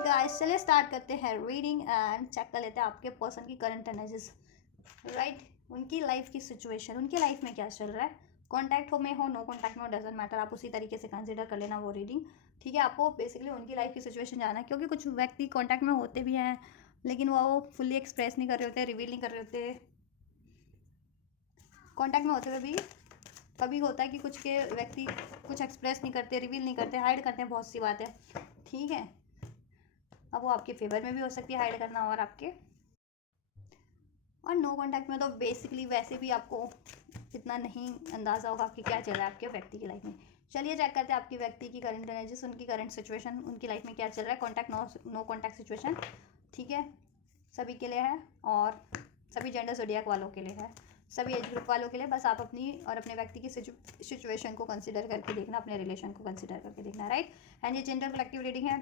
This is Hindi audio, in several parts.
गाइस, चलिए स्टार्ट करते हैं रीडिंग एंड चेक कर लेते हैं आपके पर्सन की करंट एनर्जीज। राइट, उनकी लाइफ की सिचुएशन, उनकी लाइफ में क्या चल रहा है, कॉन्टैक्ट हो में हो, नो कॉन्टैक्ट में हो, डजेंट मैटर, आप उसी तरीके से कंसिडर कर लेना वो रीडिंग। ठीक है, आपको बेसिकली उनकी लाइफ की सिचुएशन जाना है, क्योंकि कुछ व्यक्ति कॉन्टैक्ट में होते भी हैं लेकिन वो फुल्ली एक्सप्रेस नहीं कर रहे होते, रिवील नहीं कर रहे होते। कॉन्टैक्ट में होते हुए भी कभी होता है कि कुछ के व्यक्ति कुछ एक्सप्रेस नहीं करते, रिवील नहीं करते, हाइड करते हैं, बहुत सी बात है। ठीक है, अब वो आपके फेवर में भी हो सकती है हाइड करना, और नो कॉन्टैक्ट में तो बेसिकली वैसे भी आपको इतना नहीं अंदाज़ा होगा कि क्या चल रहा है आपके व्यक्ति की लाइफ में। चलिए चेक करते हैं आपकी व्यक्ति की करंट एनर्जीज, उनकी करंट सिचुएशन, उनकी लाइफ में क्या चल रहा है, कॉन्टैक्ट नो कॉन्टैक्ट सिचुएशन। ठीक है, सभी के लिए है और सभी जेंडर ज़ोडिएक वालों के लिए है, सभी एज ग्रुप वालों के लिए। बस आप अपनी और अपने व्यक्ति की सिचुएशन को कंसिडर करके देखना, अपने रिलेशन को कंसिडर करके देखना। राइट, एंड ये जेंडर कलेक्टिव रीडिंग है,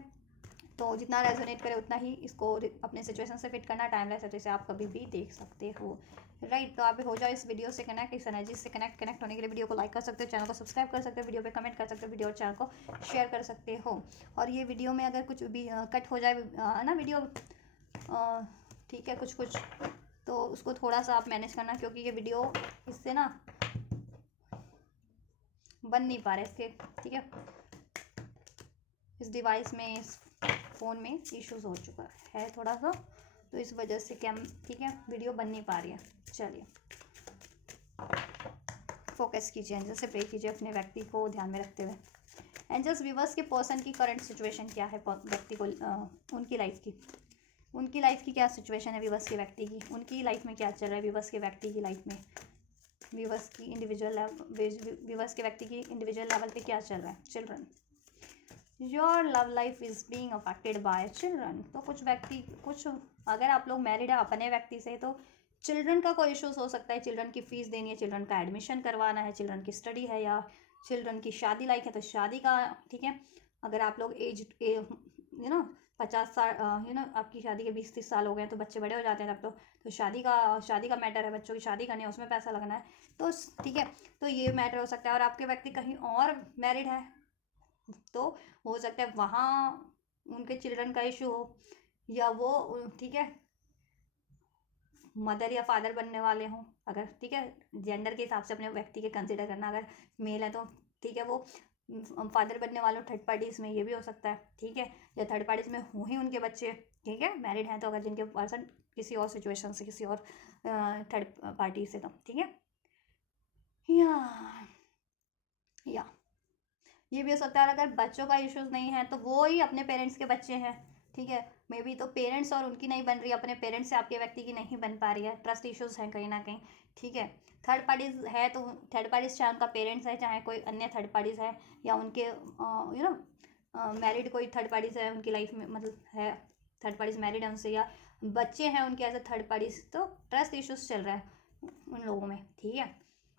तो जितना रेजोनेट करे उतना ही इसको अपने सिचुएशन से फिट करना। टाइमलेस है तो इसे आप कभी भी देख सकते हो। राइट, तो आप हो जाओ इस वीडियो से कनेक्ट, इस एनर्जी से कनेक्ट होने के लिए वीडियो को लाइक कर सकते हो, चैनल को सब्सक्राइब कर सकते हो, वीडियो पे कमेंट कर सकते हो, वीडियो और चैनल को शेयर कर सकते हो। और ये वीडियो में अगर कुछ भी कट हो जाए ना वीडियो, ठीक है, कुछ तो उसको थोड़ा सा आप मैनेज करना, क्योंकि ये वीडियो इससे ना बन नहीं पा रहे इसके। ठीक है, इस डिवाइस में, इस फ़ोन में इश्यूज हो चुका है थोड़ा सा, तो इस वजह से ठीक है, वीडियो बन नहीं पा रही है। चलिए फोकस कीजिए, एंजल से प्रे कीजिए अपने व्यक्ति को ध्यान में रखते हुए। एंजल्स, व्यूवर्स के पर्सन की करंट सिचुएशन क्या है, व्यक्ति को उनकी लाइफ की क्या सिचुएशन है, व्यूवर्स के व्यक्ति की, उनकी लाइफ में क्या चल रहा है, व्यूवर्स के व्यक्ति की लाइफ में, व्यूवर्स की इंडिविजुअल व्यूवर्स के व्यक्ति की इंडिविजुअल लेवल पे क्या चल रहा है। Children, your love life is being affected by children. तो कुछ अगर आप लोग मैरिड है अपने व्यक्ति से, तो चिल्ड्रन का कोई इश्यूज हो सकता है, चिल्ड्रन की फीस देनी है, चिल्ड्रन का एडमिशन करवाना है, चिल्ड्रन की स्टडी है, या चिल्ड्रन की शादी लाइक है तो शादी का। ठीक है, अगर आप लोग एज 50 साल, आपकी शादी के 20-30 साल हो गए तो बच्चे बड़े हो जाते हैं तब तो शादी का मैटर है, बच्चों की शादी करनी है, उसमें पैसा लगना है, तो ठीक है, तो ये मैटर हो सकता है। और आपके व्यक्ति कहीं और मैरिड है तो हो सकता है वहाँ उनके चिल्ड्रन का इशू हो, या वो ठीक है मदर या फादर बनने वाले हों। अगर ठीक है, जेंडर के हिसाब से अपने व्यक्ति के कंसिडर करना, अगर मेल है तो ठीक है वो फादर बनने वालों, थर्ड पार्टीज में ये भी हो सकता है। ठीक है, या थर्ड पार्टीज में हो ही उनके बच्चे, ठीक है, मैरिड हैं तो, अगर जिनके पर्सन किसी और सिचुएशन से, किसी और थर्ड पार्टी से, तो ठीक है, या ये भी हो सकता है। अगर बच्चों का इश्यूज नहीं है तो वो ही अपने पेरेंट्स के बच्चे हैं। ठीक है, मे बी तो पेरेंट्स और उनकी नहीं बन रही है, अपने पेरेंट्स से आपके व्यक्ति की नहीं बन पा रही है, ट्रस्ट इश्यूज हैं कहीं ना कहीं। ठीक है, थर्ड पार्टीज है तो थर्ड पार्टीज चाहे उनका पेरेंट्स है, चाहे कोई अन्य थर्ड पार्टीज है, या उनके मैरिड कोई थर्ड पार्टीज है उनकी लाइफ में, मतलब है थर्ड पार्टीज मैरिड है उनसे, या बच्चे हैं उनके एज ए थर्ड पार्टीज, तो ट्रस्ट इश्यूज चल रहा है उन लोगों में। ठीक है,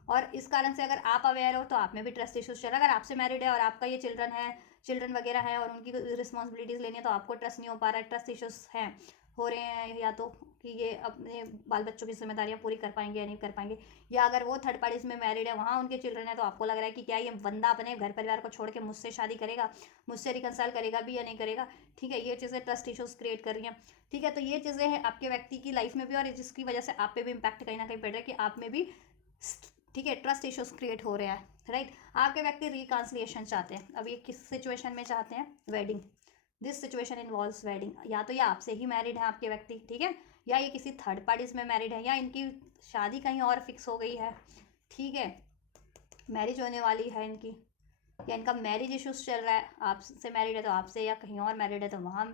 और इस कारण से अगर आप अवेयर हो तो आप में भी ट्रस्ट इश्यूज चल रहा है। अगर आपसे मैरिड है और आपका ये चिल्ड्रन वगैरह है और उनकी रिस्पॉन्सिबिलिटीज़ लेनी है, तो आपको ट्रस्ट नहीं हो पा रहा है, ट्रस्ट इश्यूज हैं, हो रहे हैं, या तो कि ये अपने बाल बच्चों की जिम्मेदारियां पूरी कर पाएंगे या नहीं कर पाएंगे, या अगर वो थर्ड पार्टीज में मैरिड है, वहाँ उनके चिल्ड्रन है, तो आपको लग रहा है कि क्या ये बंदा अपने घर परिवार को छोड़ के मुझसे शादी करेगा, मुझसे रिकनसाइल करेगा भी या नहीं करेगा। ठीक है, ये चीज़ें ट्रस्ट इश्यूज क्रिएट कर रही हैं। ठीक है, तो ये चीज़ें हैं आपके व्यक्ति की लाइफ में भी, और जिसकी वजह से आप पे भी इम्पैक्ट कहीं ना कहीं पड़ रहा है कि आप में भी ठीक है ट्रस्ट इश्यूज क्रिएट हो रहा है। राइट, आपके व्यक्ति रिकॉन्सिलिएशन चाहते हैं। अब ये किस सिचुएशन में चाहते हैं, wedding, this situation involves wedding, या तो ये आपसे ही मैरिड है आपके व्यक्ति, ठीक है, या ये किसी थर्ड पार्टीज में मैरिड है, या इनकी शादी कहीं और फिक्स हो गई है। ठीक है, मैरिज होने वाली है इनकी, या इनका मैरिज इश्यूज चल रहा है, आपसे मैरिड है तो आपसे, या कहीं और मैरिड है तो वहाँ।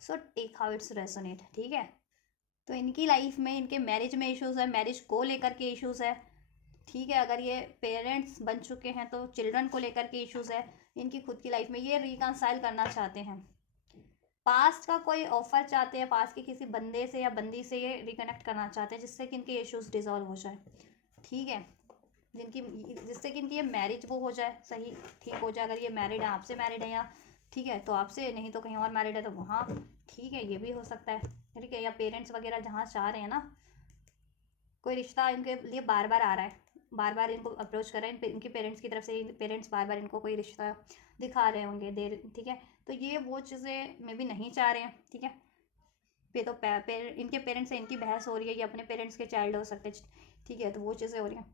So take how it's resonate. ठीक है, तो इनकी लाइफ में इनके मैरिज में इश्यूज है, मैरिज को लेकर के इश्यूज है। ठीक है, अगर ये पेरेंट्स बन चुके हैं तो चिल्ड्रन को लेकर के इश्यूज है इनकी खुद की लाइफ में, ये रिकनसाइल करना चाहते हैं, पास्ट का कोई ऑफर चाहते हैं, पास्ट के किसी बंदे से या बंदी से ये रिकनेक्ट करना चाहते हैं, जिससे कि इनके इश्यूज डिजॉल्व हो जाए। ठीक है, जिससे कि इनकी ये मैरिज वो हो जाए, सही ठीक हो जाए। अगर ये मैरिड है, आपसे मैरिड है, या ठीक है तो आपसे, नहीं तो कहीं और मैरिड है तो वहाँ। ठीक है, ये भी हो सकता है। ठीक है, या पेरेंट्स वगैरह जहाँ चाह रहे हैं ना, कोई रिश्ता इनके लिए बार बार आ रहा है, बार बार इनको अप्रोच कर रहे हैं, इनके पेरेंट्स की तरफ से पेरेंट्स बार बार इनको कोई रिश्ता दिखा रहे होंगे, ठीक है, तो ये वो चीज़ें मे भी नहीं चाह रहे हैं, ठीक है। पे तो इनके पेरेंट्स से इनकी बहस हो रही है, ये अपने पेरेंट्स के चाइल्ड हो सकते हैं, ठीक है, तो वो चीज़ें हो रही हैं।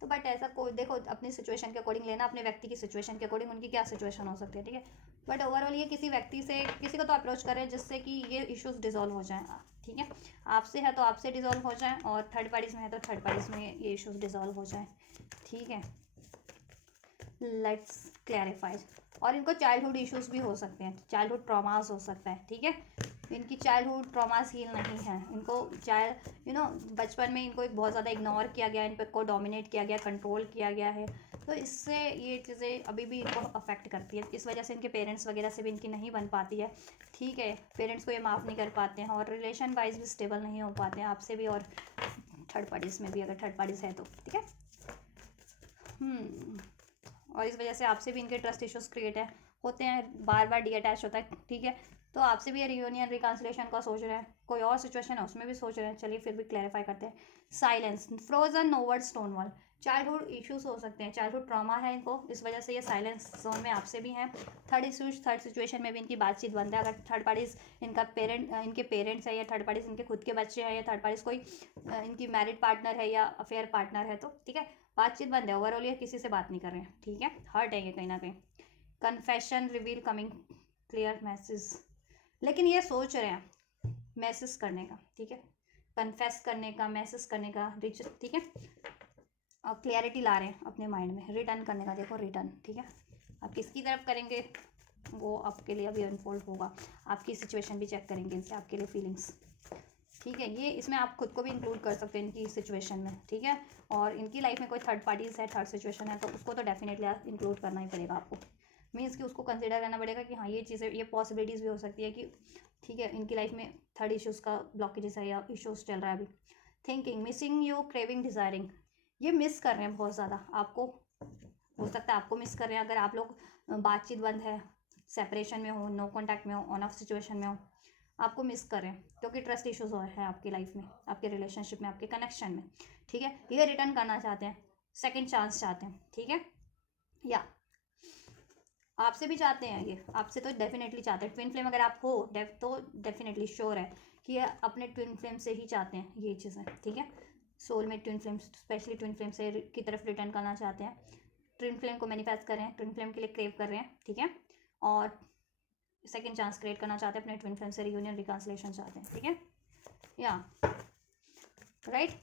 तो बट ऐसा कोई देखो, अपनी सिचुएशन के अकॉर्डिंग लेना, अपने व्यक्ति की सिचुएशन के अकॉर्डिंग उनकी क्या सिचुएशन हो सकती है, ठीक है। बट ओवरऑल ये किसी व्यक्ति से किसी को तो अप्रोच करें जिससे कि ये इश्यूज डिजॉल्व हो जाएं, ठीक है। आपसे है तो आपसे डिजॉल्व हो जाए, और थर्ड पार्टीज में है तो थर्ड पार्टीज में ये इश्यूज डिजॉल्व हो जाए, ठीक है। Let's clarify. और इनको चाइल्डहुड इश्यूज भी हो सकते हैं, चाइल्डहुड ट्रॉमास हो सकता है, ठीक है। इनकी चाइल्डहुड ट्रॉमास हील नहीं है, इनको बचपन में इनको एक बहुत ज़्यादा इग्नोर किया गया, इन पर को डोमिनेट किया गया, कंट्रोल किया गया है, तो इससे ये चीज़ें अभी भी इनको अफेक्ट करती है। इस वजह से इनके पेरेंट्स वगैरह से भी इनकी नहीं बन पाती है, ठीक है। पेरेंट्स को ये माफ़ नहीं कर पाते हैं, और रिलेशन वाइज भी स्टेबल नहीं हो पाते हैं आपसे भी, और थर्ड पार्टीज़ में भी, अगर थर्ड पार्टीज़ है तो, ठीक है। और इस वजह से आपसे भी इनके ट्रस्ट इश्यूज क्रिएट होते हैं, बार बार डीअटैच होता है, ठीक है। तो आपसे भी ये रियूनियन रिकन्सिलेशन का सोच रहे हैं, कोई और सिचुएशन है उसमें भी सोच रहे हैं, चलिए फिर भी क्लैरिफाई करते हैं। Silence, frozen no word stone wall, childhood issues हो सकते हैं, चाइल्डहुड ट्रॉमा है इनको, इस वजह से ये साइलेंस जोन में आपसे भी हैं। थर्ड इश्यूज, थर्ड सिचुएशन में भी इनकी बातचीत बंद है, अगर थर्ड पार्टीज इनके पेरेंट्स है, या थर्ड पार्टीज इनके खुद के बच्चे हैं, या थर्ड पार्टीज कोई इनकी मैरिड पार्टनर है या अफेयर पार्टनर है, तो ठीक है, बातचीत बंद है। ओवरऑल ये किसी से बात नहीं कर रहे हैं, ठीक है, हर्ट है ये कहीं ना कहीं। Confession reveal coming clear message, लेकिन ये सोच रहे हैं मैसेज करने का, ठीक है, कन्फेस करने का, मैसेज करने का, ठीक है, और क्लियरिटी ला रहे हैं अपने माइंड में, रिटर्न करने का, देखो रिटर्न, ठीक है। आप किसकी तरफ करेंगे वो आपके लिए अभी अनफोल्ड होगा, आपकी सिचुएशन भी चेक करेंगे इनसे, आपके लिए फीलिंग्स, ठीक है। ये इसमें आप खुद को भी इंक्लूड कर सकते हैं इनकी सिचुएशन में, ठीक है। और इनकी लाइफ में कोई थर्ड पार्टीज है, थर्ड सिचुएशन है, तो उसको तो डेफिनेटली इंक्लूड करना ही पड़ेगा आपको, मीन्स कि उसको कंसिडर करना पड़ेगा कि हाँ ये चीज़ें, ये पॉसिबिलिटीज़ भी हो सकती है कि, ठीक है, इनकी लाइफ में थर्ड इश्यूज़ का ब्लॉकेजेस है या इश्यूज़ चल रहा है अभी। Thinking, missing you, craving, desiring, ये मिस कर रहे हैं बहुत ज़्यादा आपको, हो सकता है आपको मिस कर रहे हैं, अगर आप लोग बातचीत बंद है, सेपरेशन में हो, नो कॉन्टैक्ट में हो, ऑन ऑफ सिचुएशन में हो, आपको मिस करें, क्योंकि ट्रस्ट इश्यूज है आपकी लाइफ में, आपके रिलेशनशिप में, आपके कनेक्शन में, ठीक है। ये रिटर्न करना चाहते हैं, सेकंड चांस चाहते हैं, ठीक है, या आपसे भी चाहते हैं, ये आपसे तो डेफिनेटली चाहते हैं। ट्विन फ्लेम अगर आप हो तो डेफिनेटली श्योर है कि ये अपने ट्विन फ्लेम से ही चाहते हैं ये चीज़ें, ठीक है। Soulmate twin flame, specially twin flame से की तरफ रिटर्न करना चाहते हैं, ट्विन फ्लेम को मैनिफेस्ट कर रहे हैं, ट्विन फ्लेम के लिए क्रेव कर रहे हैं, ठीक है। और सेकेंड चांस क्रिएट करना चाहते हैं, अपने ट्विन फ्लेम से रियूनियन रिकन्सिलेशन चाहते हैं, ठीक है, या राइट।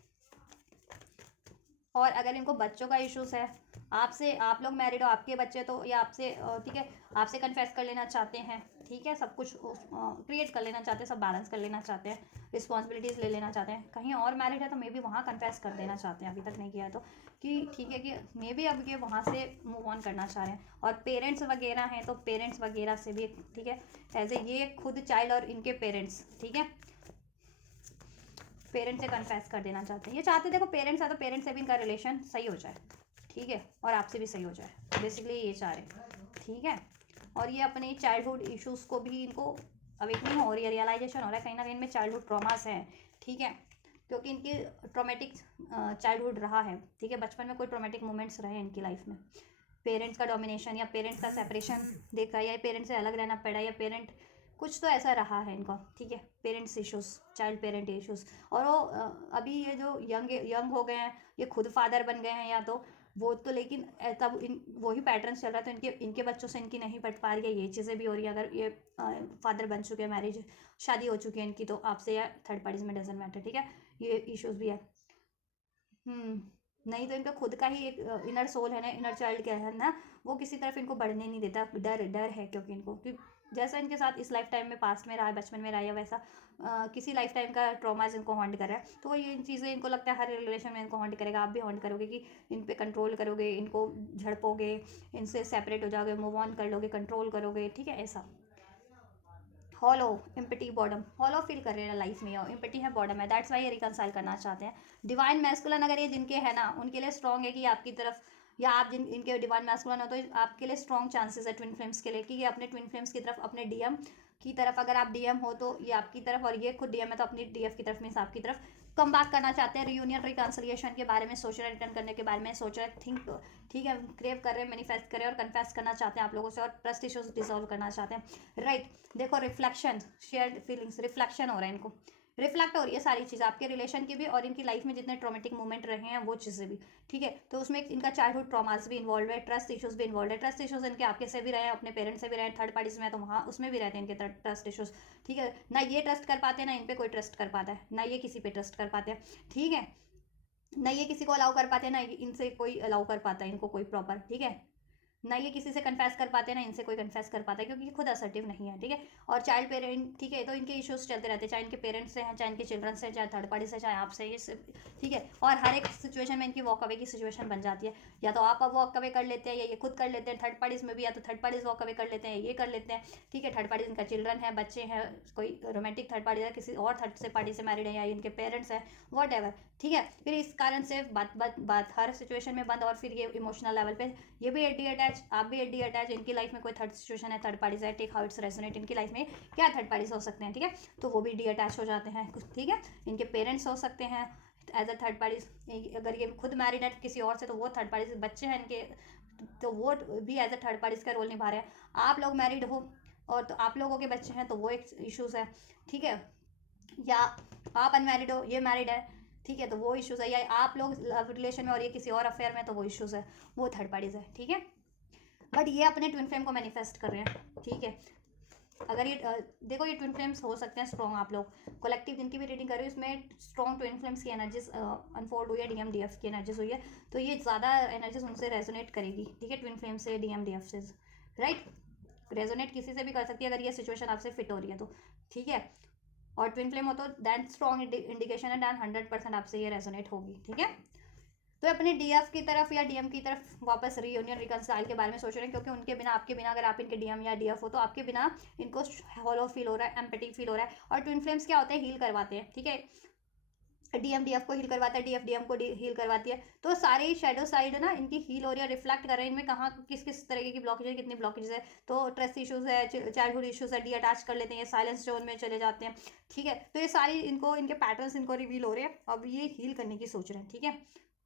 और अगर इनको बच्चों का इश्यूज है, आपसे, आप लोग मैरिड हो, आपके बच्चे, तो ये आपसे, ठीक है, आपसे कन्फेस कर लेना चाहते हैं, ठीक है, सब कुछ क्रिएट कर लेना चाहते हैं, सब बैलेंस कर लेना चाहते हैं, रिस्पॉन्सिबिलिटीज़ ले लेना चाहते हैं। कहीं और मैरिड है तो मे बी वहाँ कन्फेस कर देना चाहते हैं, अभी तक नहीं किया है तो, कि ठीक है, कि मे बी अब ये वहाँ से मूव ऑन करना चाह रहे हैं। और पेरेंट्स वगैरह हैं तो पेरेंट्स वगैरह से भी, ठीक है, एज ए ये खुद चाइल्ड और इनके पेरेंट्स, ठीक है, पेरेंट्स से कन्फेस कर देना चाहते हैं। ये चाहते देखो पेरेंट्स है तो पेरेंट्स से भी इनका रिलेशन सही हो जाए, ठीक है, और आपसे भी सही हो जाए, बेसिकली ये चाह रहे हैं, ठीक है। और ये अपने चाइल्डहुड इश्यूज़ को भी इनको अवेकनिंग हो रही है, रियलाइजेशन हो रहा है, कहीं ना कहीं इनमें चाइल्डहुड ट्रॉमास हैं, ठीक है, क्योंकि इनकी ट्रॉमेटिक चाइल्डहुड रहा है, ठीक है, बचपन में कोई ट्रॉमेटिक मोमेंट्स रहे इनकी लाइफ में, पेरेंट्स का डोमिनेशन या पेरेंट्स का सेपरेशन देखा, या पेरेंट्स से अलग रहना पड़ा, या पेरेंट कुछ तो ऐसा रहा है इनका, ठीक है, parents issues, child parent issues. और वो अभी ये जो यंग हो गए हैं, ये खुद फादर बन गए हैं या तो वो तो, लेकिन तब वही पैटर्न चल रहा है, तो इनके इनके बच्चों से इनकी नहीं पट पा रही है, ये चीज़ें भी हो रही है। अगर ये फादर बन चुके हैं, मैरिज शादी हो चुकी है इनकी, तो आपसे या थर्ड पार्टीज में डजेंट मैटर, ठीक है, ये इश्यूज़ भी है। नहीं तो इनका खुद का ही एक इनर सोल है ना, इनर चाइल्ड क्या है ना, वो किसी तरफ इनको बढ़ने नहीं देता, डर डर है, क्योंकि इनको कि जैसा इनके साथ इस लाइफ टाइम में पास्ट में रहा है, बचपन में रहा है, वैसा किसी लाइफ टाइम का ट्रॉमाज इनको हॉन्ट कर रहा है, तो ये इन चीज़ें इनको लगता है हर रिलेशन में इनको हॉन्ट करेगा। आप भी हॉन्ट करोगे कि इन पे कंट्रोल करोगे, इनको झड़पोगे, इनसे सेपरेट हो जाओगे, मूव ऑन कर लोगे, कंट्रोल करोगे, ठीक है, ऐसा। Hollow, empty, boredom, hollow feel कर रहे हैं लाइफ में, और इम्पटी है, बॉडम है, दैट्स वाई ये रिकंसाइल करना चाहते हैं। डिवाइन मैस्कुलिन अगर ये जिनके है ना, उनके लिए स्ट्रॉन्ग है कि आपकी तरफ, या आप जिन इनके डिवाइन मैस्कुलिन हो तो आपके लिए स्ट्रॉन्ग चांसेस है ट्विन फ्लेम्स के लिए, कि ये अपने ट्विन फ्लेम्स की तरफ, अपने डीएम की तरफ, अगर आप डीएम हो तो ये आपकी तरफ, और ये खुद डीएम है तो अपनी डीएफ की तरफ, मीन्स आपकी तरफ कम बैक करना चाहते हैं, रियूनियन रिकन्सिलिएशन के बारे में सोच रहे हैं, रिटर्न करने के बारे में सोच रहे हैं, थिंक, ठीक है, क्रेव कर रहे हैं, मैनिफेस्ट कर रहे हैं और कन्फेस करना चाहते हैं आप लोगों से, और ट्रस्ट इश्यूज डिसॉल्व करना चाहते हैं, राइट। देखो रिफ्लेक्शन, शेयर्ड फीलिंग्स, रिफ्लेक्शन हो रहा है इनको, रिफ्लेक्ट हो रही है सारी चीज़ आपके रिलेशन की भी और इनकी लाइफ में जितने ट्रॉमेटिक मोमेंट रहे हैं वो चीज़ें भी, ठीक है। तो उसमें इनका चाइल्डहुड ट्रॉमास भी इन्वॉल्व है, ट्रस्ट इश्यूज भी इन्वॉल्व है, ट्रस्ट इश्यूज इनके आपके से भी रहे हैं, अपने पेरेंट्स से भी रहे हैं, थर्ड पार्टीज में तो वहाँ उसमें भी रहते हैं इनके ट्रस्ट इश्यूज, ठीक है। ना ये ट्रस्ट कर पाते हैं, ना इन पे कोई ट्रस्ट कर पाता है, ना ये किसी पे ट्रस्ट कर पाते हैं, ठीक है, ना ये किसी को अलाउ कर पाते हैं, ना इनसे कोई अलाउ कर पाता है इनको कोई प्रॉपर, ठीक है, ना ये किसी से कन्फेस कर पाते हैं, ना इनसे कोई कन्फेस कर पाता है, क्योंकि ये खुद असर्टिव नहीं है, ठीक है। और चाइल्ड पेरेंट, ठीक है, तो इनके इश्यूज चलते रहते हैं, चाहे इनके पेरेंट्स से हैं, चाहे इनके चिल्ड्रन से, चाहे थर्ड पार्टी से, चाहे आपसे, ये ठीक है। और हर एक सिचुएशन में इनकी वॉक अवे की सिचुएशन बन जाती है, या तो आप वॉक अवे कर लेते हैं या ये खुद कर लेते हैं, थर्ड पार्टीज में भी या तो थर्ड पार्टीज वॉक अवे कर लेते हैं, ये कर लेते हैं, ठीक है। थर्ड पार्टीज इनका चिल्ड्रन है, बच्चे हैं, कोई रोमांटिक थर्ड पार्टी है, किसी और थर्ड से पार्टी से मैरिड है, या इनके पेरेंट्स हैं, वॉट एवर, ठीक है। फिर इस कारण से बात हर सिचुएशन में बंद, और फिर ये इमोशनल लेवल पे ये भी एडी अटैच, आप भी एडी अटैच, इनकी लाइफ में कोई थर्ड सिचुएशन है, थर्ड पार्टीज है, टेक हाउ इट्स रेजोनेट, इनकी लाइफ में क्या थर्ड पार्टीज हो सकते हैं, ठीक है, तो वो भी डी अटैच हो जाते हैं, ठीक है। इनके पेरेंट्स हो सकते हैं एज अ थर्ड पार्टीज, अगर ये खुद मैरिड है किसी और से तो वो थर्ड पार्टीज, बच्चे हैं इनके तो वो भी एज अ थर्ड पार्टीज का रोल निभा रहे हैं, आप लोग मैरिड हो और तो आप लोगों के बच्चे हैं तो वो एक इशूज़ है, ठीक है, या आप अनमैरिड हो, ये मैरिड है, ठीक है, तो वो इश्यूज़ है, या आप लोग लव रिलेशन में और ये किसी और अफेयर में तो वो इश्यूज़ है, वो थर्ड पार्टीज है, ठीक है। बट ये अपने ट्विन फ्लेम को मैनिफेस्ट कर रहे हैं, ठीक है। अगर ये देखो ये ट्विन फ्लेम्स हो सकते हैं स्ट्रॉन्ग, आप लोग कलेक्टिव जिनकी भी रीडिंग कर रहे हो इसमें स्ट्रॉन्ग ट्विन फ्लेम्स की एनर्जीज अनफोल्ड हुई है, डीएम डीएफ की एनर्जीज हुई है, तो ये ज़्यादा एनर्जीज उनसे रेजोनेट करेगी, ठीक है, ट्विन फ्लेम से, डीएम डीएफ से, राइट। रेजोनेट किसी से भी कर सकती है अगर ये सिचुएशन आपसे फिट हो रही है तो, ठीक है। और ट्विन फ्लेम हो तो दैन स्ट्रॉन्ग इंडिकेशन है, दैन 100% आपसे ये रेजोनेट होगी, ठीक है। तो अपने डीएफ की तरफ या डीएम की तरफ वापस रीयूनियन रिकंसाइल के बारे में सोच रहे हैं, क्योंकि उनके बिना, आपके बिना, अगर आप इनके डीएम या डीएफ हो तो आपके बिना इनको हॉलो फील हो रहा है, एम्पैथी फील हो रहा है। और ट्विन फ्लेम्स क्या होते हैं, हील करवाते हैं, ठीक है, डीएम डीएफ को हील करवाता है, डीएफ डीएम को हील करवाती है, तो सारी शेडो साइड ना इनकी हील हो रही है, रिफ्लेक्ट कर रहे हैं इनमें कहाँ किस किस तरीके की ब्लॉकेज है, कितनी ब्लॉकेज है, तो ट्रस्ट इशूज़ है, चाइल्डहुड इशूज़ है, डी अटैच कर लेते हैं, साइलेंस जोन में चले जाते हैं, ठीक है। तो ये सारी इनको इनके पैटर्न्स इनको रिवील हो रहे हैं, अब ये हील करने की सोच रहे हैं, ठीक है।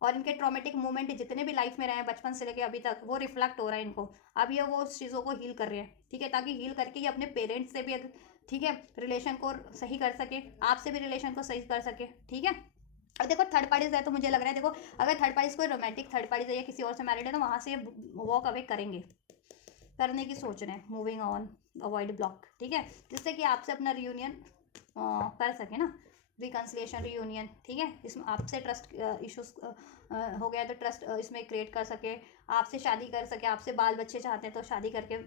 और इनके ट्रॉमेटिक मोमेंट जितने भी लाइफ में रहे हैं बचपन से लेकर अभी तक, वो रिफ्लेक्ट हो रहा है इनको, अब ये वो उस चीज़ों को हील कर रहे हैं, ठीक है, ताकि हील करके ये अपने पेरेंट्स से भी, ठीक है, रिलेशन को सही कर सके, आपसे भी रिलेशन को सही कर सके, ठीक है। अब देखो थर्ड पार्टीज है तो मुझे लग रहा है, देखो अगर थर्ड पार्टीज कोई रोमांटिक थर्ड पार्टीज है या किसी और से मैरिड है तो वहाँ से वॉक अवे करेंगे, करने की सोच रहे हैं, मूविंग ऑन, अवॉइड ब्लॉक, ठीक है, जिससे कि आपसे अपना रियूनियन कर सके ना, रिकन्सिलिएशन रियूनियन, ठीक है। इसमें आपसे ट्रस्ट इश्यूज हो गया तो ट्रस्ट इसमें क्रिएट कर सके, आपसे शादी कर सके, आपसे बाल बच्चे चाहते हैं तो शादी करके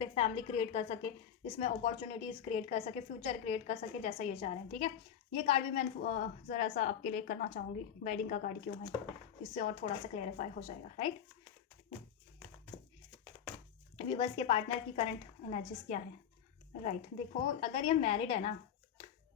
फैमिली क्रिएट कर सके, इसमें अपॉर्चुनिटीज़ क्रिएट कर सके, फ्यूचर क्रिएट कर सके, जैसा ये चाह रहे हैं, ठीक है। ये कार्ड भी मैं ज़रा सा आपके लिए करना चाहूँगी, वेडिंग का कार्ड क्यों है, इससे और थोड़ा सा क्लैरिफाई हो जाएगा, राइट। व्यूअर्स के पार्टनर की करंट एनर्जीज क्या है, राइट। देखो अगर ये मैरिड है ना,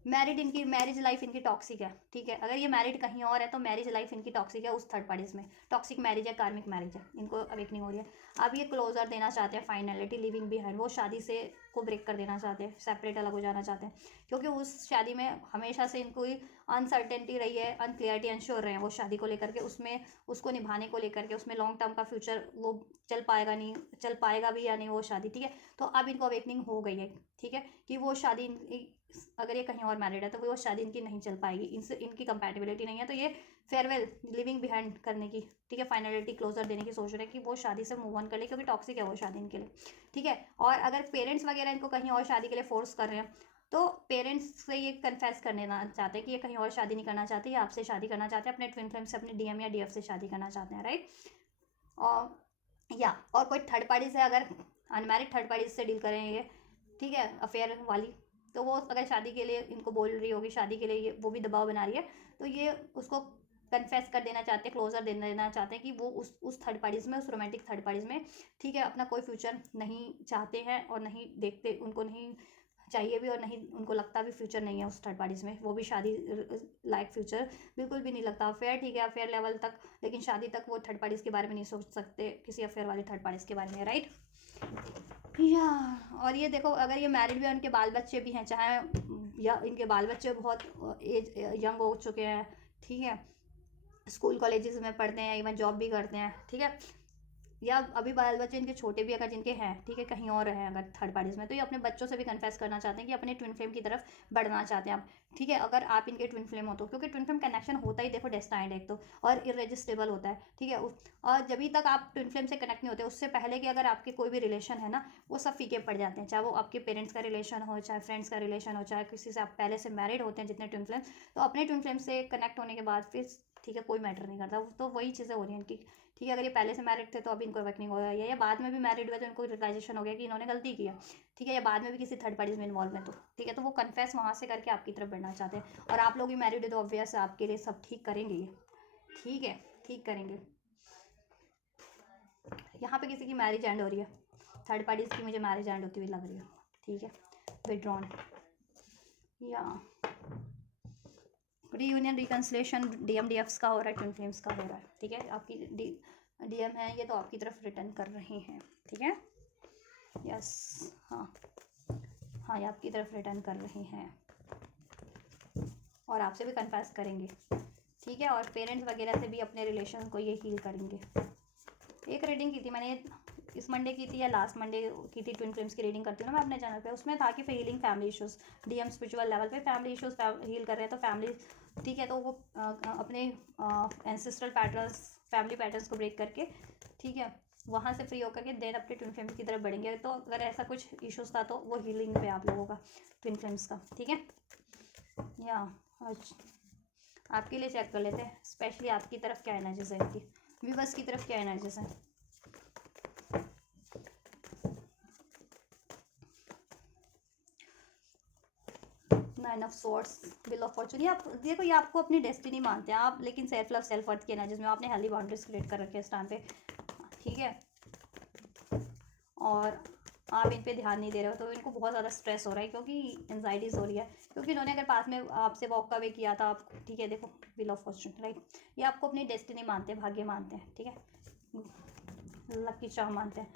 मैरिड, इनकी मैरिज लाइफ इनकी टॉक्सिक है, ठीक है, अगर ये मैरिड कहीं और है तो मैरिज लाइफ इनकी टॉक्सिक है, उस थर्ड पार्टीज में टॉक्सिक मैरिज है, कार्मिक मैरिज है, इनको अवेकनिंग हो रही है। अब ये क्लोजर देना चाहते हैं, फाइनलिटी, लिविंग बिहाइंड, वो शादी से को ब्रेक कर देना चाहते हैं, सेपरेट अलग हो जाना चाहते हैं, क्योंकि उस शादी में हमेशा से इनको अनसर्टेनिटी रही है, अनक्लियरिटी, अनश्योर रहे हैं वो शादी को लेकर के, उसमें उसको निभाने को लेकर के, उसमें लॉन्ग टर्म का फ्यूचर वो चल पाएगा नहीं, चल पाएगा भी या नहीं वो शादी, ठीक है। तो अब इनको अवेकनिंग हो गई है, ठीक है, कि वो शादी अगर ये कहीं और मैरिड है तो वो शादी इनकी नहीं चल पाएगी, इनसे इनकी कंपैटिबिलिटी नहीं है, तो ये फेयरवेल, लिविंग बिहाइंड करने की, ठीक है, फाइनलिटी, क्लोजर देने की सोच रहे हैं कि वो शादी से मूव ऑन कर ले, क्योंकि टॉक्सिक है वो शादी इनके लिए, ठीक है। और अगर पेरेंट्स वगैरह इनको कहीं और शादी के लिए फोर्स कर रहे हैं तो पेरेंट्स से ये कन्फेस करने ना चाहते हैं कि ये कहीं और शादी नहीं करना चाहते, ये आपसे शादी करना चाहते हैं, अपने ट्विन फ्लेम से, अपने डीएम या डीएफ से शादी करना चाहते हैं, राइट। और या और कोई थर्ड पार्टी से अगर अनमैरिड थर्ड पार्टी से डील करेंगे, ठीक है, अफेयर वाली, तो वो अगर शादी के लिए इनको बोल रही होगी, शादी के लिए ये वो भी दबाव बना रही है, तो ये उसको कन्फेस कर देना चाहते हैं, क्लोजर दे देना चाहते हैं कि वो उस थर्ड पार्टीज में, उस रोमांटिक थर्ड पार्टीज में, ठीक है, अपना कोई फ्यूचर नहीं चाहते हैं और नहीं देखते, उनको नहीं चाहिए भी और नहीं उनको लगता भी फ्यूचर नहीं है उस थर्ड पार्टीज में, वो भी शादी लाइक फ्यूचर बिल्कुल भी नहीं लगता। अफेयर ठीक है, अफेयर लेवल तक, लेकिन शादी तक वो थर्ड पार्टीज के बारे में नहीं सोच सकते, किसी अफेयर वाली थर्ड पार्टीज के बारे में, राइट। या और ये देखो अगर ये मैरिड भी है, उनके बाल बच्चे भी हैं, चाहे या इनके बाल बच्चे बहुत एज यंग हो चुके हैं, ठीक है, स्कूल कॉलेजेस में पढ़ते हैं, इवन जॉब भी करते हैं, ठीक है, या अभी बाल बच्चे इनके छोटे भी अगर जिनके हैं, ठीक है, कहीं और हैं अगर थर्ड पार्टीज में, तो ये अपने बच्चों से भी कन्फेस करना चाहते हैं कि अपने ट्विन फ्लेम की तरफ बढ़ना चाहते हैं आप, ठीक है, अगर आप इनके ट्विन फ्लेम हो तो, क्योंकि ट्विन फ्लेम कनेक्शन होता ही देखो डेस्टाइंड एक तो, और इरेजिस्टेबल होता है, ठीक है। और जब तक आप ट्विन फ्लेम से कनेक्ट नहीं होते, उससे पहले कि अगर आपके कोई भी रिलेशन है ना, वो सब फीके पड़ जाते हैं, चाहे वो आपके पेरेंट्स का रिलेशन हो, चाहे फ्रेंड्स का रिलेशन हो, चाहे किसी से आप पहले से मैरिड होते हैं जितने ट्विन फ्लेम, तो अपने ट्विन फ्लेम से कनेक्ट होने के बाद फिर, ठीक है, कोई मैटर नहीं करता, तो वही चीज़ें हो रही हैं इनकी, ठीक है। अगर ये पहले से मैरिड थे तो अभी इनको अवेकनिंग हो गया, या बाद में भी मैरिड हुए तो इनको रियलाइजेशन हो गया कि इन्होंने गलती किया, ठीक है, या बाद में भी किसी थर्ड पार्टीज में इन्वॉल्व है तो, ठीक है, तो वो कन्फेस वहाँ से करके आपकी तरफ बढ़ना चाहते हैं, और आप लोग भी मैरिड है तो ऑब्वियस आपके लिए सब ठीक करेंगे ये, ठीक है, ठीक करेंगे। यहाँ पे किसी की मैरिज एंड हो रही है, थर्ड पार्टीज की मुझे मैरिज एंड होती हुई लग रही है, ठीक है, विड्रॉन या रीयूनियन रिकन्सिलेशन DMDFs का हो रहा है, ट्विन फ्लेम्स का हो रहा है, ठीक है, आपकी DM है ये तो आपकी तरफ रिटर्न कर रहे हैं, ठीक है, यस, हाँ हाँ, ये आपकी तरफ रिटर्न कर रहे हैं और आपसे भी कन्फेस करेंगे, ठीक है, और पेरेंट्स वगैरह से भी अपने रिलेशन को ये हील करेंगे। एक रीडिंग की थी मैंने इस मंडे की थी या लास्ट मंडे की थी, ट्विन फ्लेम्स की रीडिंग करती हूँ ना मैं अपने चैनल पे, उसमें था कि healing family issues, DM spiritual level पे फैमिली इश्यूज़ हील कर रहे हैं, तो फैमिली, ठीक है, तो वो अपने एंसेस्ट्रल पैटर्न्स, फैमिली पैटर्न्स को ब्रेक करके, ठीक है, वहाँ से फ्री होकर के देन अपने ट्विन फ्लेम्स की तरफ बढ़ेंगे। तो अगर ऐसा कुछ इश्यूज़ था तो वो हीलिंग पे आप लोगों का ट्विन फ्लेम्स का, ठीक है, या आज आपके लिए चेक कर लेते हैं स्पेशली आपकी तरफ क्या एनर्जीज है, इनकी व्यूअर्स की तरफ क्या एनर्जीज हैं। Nine of swords, wheel of Fortune, ये आप देखो, ये आपको अपनी डेस्टिनी मानते हैं आप, लेकिन सेल्फ लव सेल्फ वर्थ की एनर्जीज में आपने हेल्दी बाउंड्रीज क्रिएट कर रखे हैं इस टाइम पे, ठीक है, और आप इन पे ध्यान नहीं दे रहे हो तो इनको बहुत ज़्यादा स्ट्रेस हो रहा है, क्योंकि एंजाइटीज हो रही है, क्योंकि इन्होंने अगर पास में आपसे वॉक अवे किया था आप, ठीक है, देखो व्हील ऑफ फॉर्चून, राइट, ये आपको अपनी डेस्टिनी मानते हैं, भाग्य मानते हैं, ठीक है, लकी चाह मानते हैं,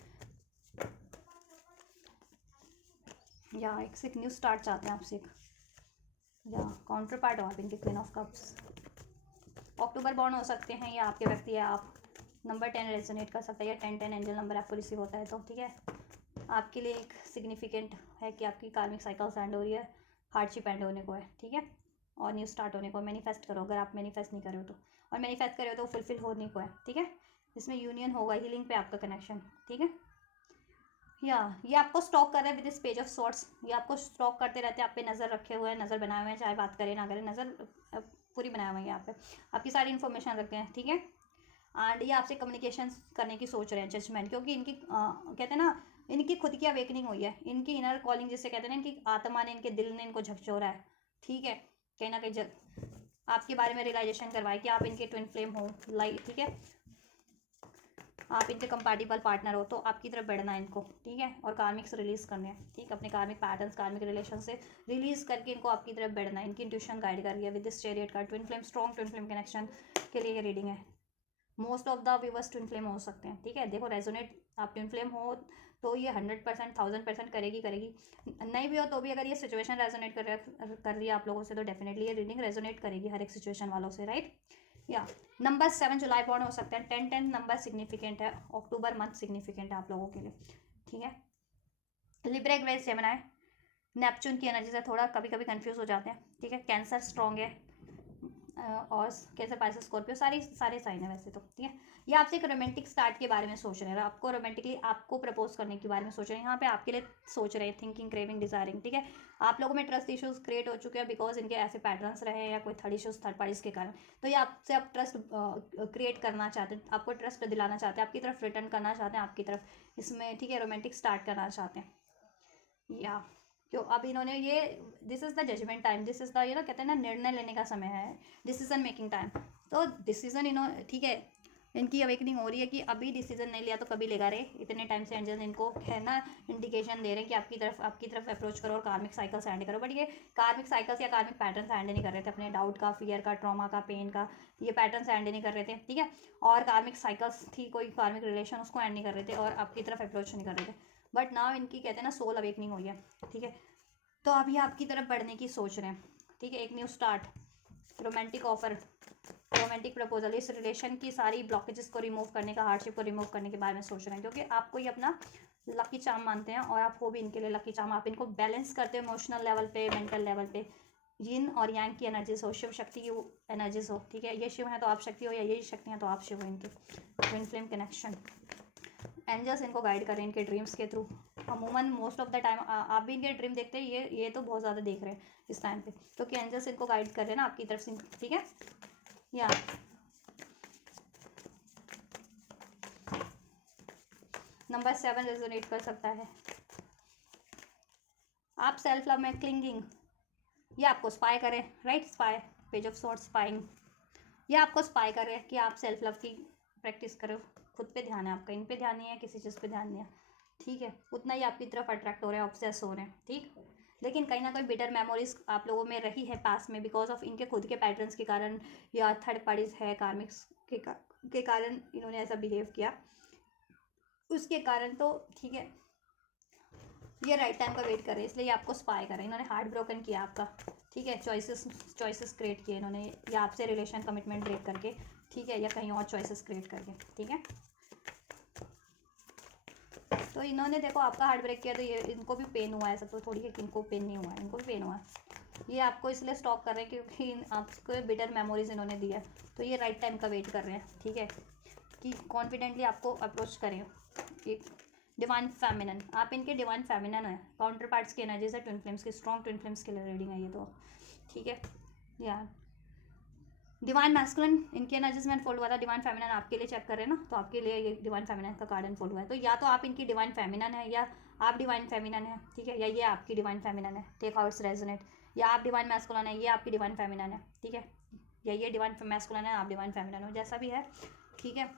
या एक न्यू स्टार्ट चाहते हैं आपसे, या काउंटर पार्ट हो आप इनके, queen of cups, October born हो सकते हैं या आपके व्यक्ति है, आप नंबर 10 रेजोनेट कर सकता है, या 10 10 एंजल नंबर आपको रिसीव होता है तो, ठीक है, आपके लिए एक सिग्निफिकेंट है कि आपकी कार्मिक साइकिल्स एंड हो रही है, हार्डशिप एंड होने को है, ठीक है, और न्यू स्टार्ट होने को। मैनिफेस्ट करो अगर आप मैनिफेस्ट नहीं कर रहे हो तो, और मैनिफेस्ट कर रहे हो तो फुलफिल होने को है, ठीक है, इसमें यूनियन होगा, हीलिंग पे आपका कनेक्शन, ठीक है, या ये आपको स्टॉक कर रहा है with this page of sorts, ये आपको स्टॉक करते रहते हैं, आप पे नज़र रखे हुए हैं, नज़र बनाए हुए हैं, चाहे बात करें ना करें, नज़र पूरी बनाए हुए हैं यहाँ पे, आपकी सारी इन्फॉर्मेशन रखते हैं, ठीक है, एंड ये आपसे कम्युनिकेशन करने की सोच रहे हैं, जजमेंट, क्योंकि इनकी कहते हैं ना, इनकी खुद की अवेकनिंग हुई है, इनकी इनर कॉलिंग जिसे कहते हैं ना, इनकी आत्मा ने, इनके दिल ने इनको झकझोरा है, ठीक है, कहीं ना कहीं आपके बारे में रियलाइजेशन करवाए कि आप इनके ट्विन फ्लेम हो, लाइक, ठीक है, आप इनके कंपैटिबल पार्टनर हो, तो आपकी तरफ बढ़ना है इनको, ठीक है, और कार्मिक्स रिलीज करने हैं, ठीक है, अपने कार्मिक पैटर्न्स, कार्मिक रिलेशन से रिलीज करके इनको आपकी तरफ बढ़ना है, इनकी इंट्यूशन गाइड कर रही है विद दिस चैरियट का, twin flame, strong twin flame connection के लिए ये रीडिंग है। Most of the viewers twin flame हो सकते हैं, ठीक है, देखो रेजोनेट आप ट्विन फ्लेम हो तो ये 100% 1000% करेगी, नहीं भी हो तो भी अगर ये सिचुएशन रेजोनेट कर रही है आप लोगों से, तो डेफिनेटली ये रीडिंग रेजोनेट करेगी हर एक सिचुएशन वालों से, राइट, या नंबर 7 जुलाई बॉर्न हो सकते हैं, 10 नंबर सिग्निफिकेंट है, अक्टूबर मंथ सिग्निफिकेंट है आप लोगों के लिए, ठीक है, लिब्रा ग्रेस जेमिनी, नेपच्यून की एनर्जी से थोड़ा कभी कभी कंफ्यूज हो जाते हैं, ठीक है, कैंसर स्ट्रॉन्ग है, और कैंसर, पाइसेस, स्कॉर्पियो, सारे साइन है वैसे तो, ठीक है, ये आपसे एक रोमांटिक स्टार्ट के बारे में सोच रहे हैं, आपको रोमांटिकली आपको प्रपोज करने के बारे में सोच रहे हैं, यहाँ पे आपके लिए सोच रहे हैं, थिंकिंग, क्रेविंग, डिजायरिंग, ठीक है, आप लोगों में ट्रस्ट इश्यूज क्रिएट हो चुके हैं बिकॉज इनके ऐसे पैटर्न्स रहे हैं, या कोई थर्ड इश्यूज थर्ड पार्टीज के कारण, तो ये आपसे आप ट्रस्ट क्रिएट करना चाहते हैं, आपको ट्रस्ट दिलाना चाहते हैं, आपकी तरफ रिटर्न करना चाहते हैं, आपकी तरफ इसमें, ठीक है, रोमांटिक स्टार्ट करना चाहते हैं, या क्यों अब इन्होंने ये, this is the judgement time, this is the, ये ना कहते हैं ना, निर्णय लेने का समय है, डिसीजन मेकिंग टाइम, तो डिसीजन इन्होंने, ठीक है, इनकी अवेकनिंग हो रही है कि अभी डिसीजन नहीं लिया तो कभी लेगा रे, इतने टाइम से एंजल्स इनको है ना इंडिकेशन दे रहे हैं कि आपकी तरफ अप्रोच करो और कार्मिक साइकिल्स एंड करो, बट ये कार्मिक साइकिल्स या कार्मिक पैटर्न्स एंड नहीं कर रहे थे, अपने डाउट का, फियर का, ट्रॉमा का, पेन का, ये पैटर्न्स एंड नहीं कर रहे थे, ठीक है, और कार्मिक साइकिल्स थी, कोई कार्मिक रिलेशन, उसको एंड नहीं कर रहे थे और आपकी तरफ अप्रोच नहीं कर रहे थे, बट नाउ इनकी कहते हैं ना सोल अवेकनिंग हुई है, ठीक है, तो अभी आपकी तरफ बढ़ने की सोच रहे हैं, ठीक है। एक new start, romantic offer, romantic proposal, इस रिलेशन की सारी ब्लॉकेजेस को रिमूव करने का, हार्डशिप को रिमूव करने के बारे में सोच रहे हैं, क्योंकि आपको ये अपना लकी चार्म मानते हैं और आप हो भी इनके लिए लकी चार्म। आप इनको बैलेंस करते हो इमोशनल लेवल पे, मेंटल लेवल पे, यिन और यांग की एनर्जीज हो, शिव शक्ति की एनर्जीज हो, ठीक है। ये शिव है तो आप शक्ति हो, या ये शक्ति है तो आप शिव हो। इनके ट्विन फ्लेम कनेक्शन, एंजल्स इनको गाइड कर रहे हैं इनके ड्रीम्स के थ्रू। अमूमन मोस्ट ऑफ द टाइम आप भी इनके ड्रीम देखते हैं, ये तो बहुत ज़्यादा देख रहे हैं इस टाइम पे, क्योंकि एंजल्स इनको गाइड कर रहे हैं ना आपकी तरफ से, ठीक है। या नंबर 7 रेजोनेट कर सकता है। आप सेल्फ लव में क्लिंगिंग, ये आपको स्पाई करें, right. Spy, page of swords, spying, ये आपको स्पाई करे कि आप सेल्फ लव की प्रैक्टिस करो। खुद पे ध्यान है आपका, इन पे ध्यान नहीं है, किसी चीज़ पे ध्यान नहीं है, ठीक है। उतना ही आपकी तरफ अट्रैक्ट हो रहे हैं, ऑब्सेस हो रहे हैं, ठीक। लेकिन कहीं ना कहीं बिटर मेमोरीज आप लोगों में रही है पास में, बिकॉज ऑफ इनके खुद के पैटर्न्स के कारण, या थर्ड पार्टीज है कार्मिक्स के कारण इन्होंने ऐसा बिहेव किया, उसके कारण। तो ठीक है, ये राइट टाइम का वेट कर रहे हैं, इसलिए ये आपको स्पाई कर रहे हैं। इन्होंने हार्ट ब्रोकन किया आपका, ठीक है। चॉइसेस क्रिएट किए इन्होंने, या आपसे रिलेशन कमिटमेंट ब्रेक करके, ठीक है, या कहीं और चॉइसेस क्रिएट करके, ठीक है। तो इन्होंने देखो आपका हार्ट ब्रेक किया, तो ये इनको भी पेन हुआ है, सब तो थोड़ी है कि इनको पेन नहीं हुआ है, इनको भी पेन हुआ है। ये आपको इसलिए स्टॉप कर रहे हैं क्योंकि आपको बिटर मेमोरीज इन्होंने दी है, तो ये राइट टाइम का वेट कर रहे हैं, ठीक है, कि कॉन्फिडेंटली आपको अप्रोच करें। एक डिवाइन फेमिनन, आप इनके डिवाइन फेमिनन है, काउंटर पार्ट्स की एनर्जीज है, ट्विन फ्लेम्स की, स्ट्रॉन्ग ट्विन फ्लेम्स के लिए रीडिंग है ये तो, ठीक है। यार डिवाइन मैस्कुलिन इनकी एनर्जीज में अनफोल्ड हुआ था, डिवाइन फेमिनन आपके लिए चेक कर रहे हैं ना, तो आपके लिए ये डिवाइन फेमिनन का कार्ड अनफोल्ड हुआ है। तो या तो आप इनकी डिवाइन फेमिनन है, या आप डिवाइन फेमिनन है, ठीक है, या ये आपकी डिवाइन फेमिनन है, टेक हाउ इट्स रेजोनेट। या आप डिवाइन मैस्कुलिन है, ये आपकी डिवाइन फेमिनन है, ठीक है, या ये डिवाइन मैस्कुलिन है, आप डिवाइन फेमिनन हो, जैसा भी है, ठीक है।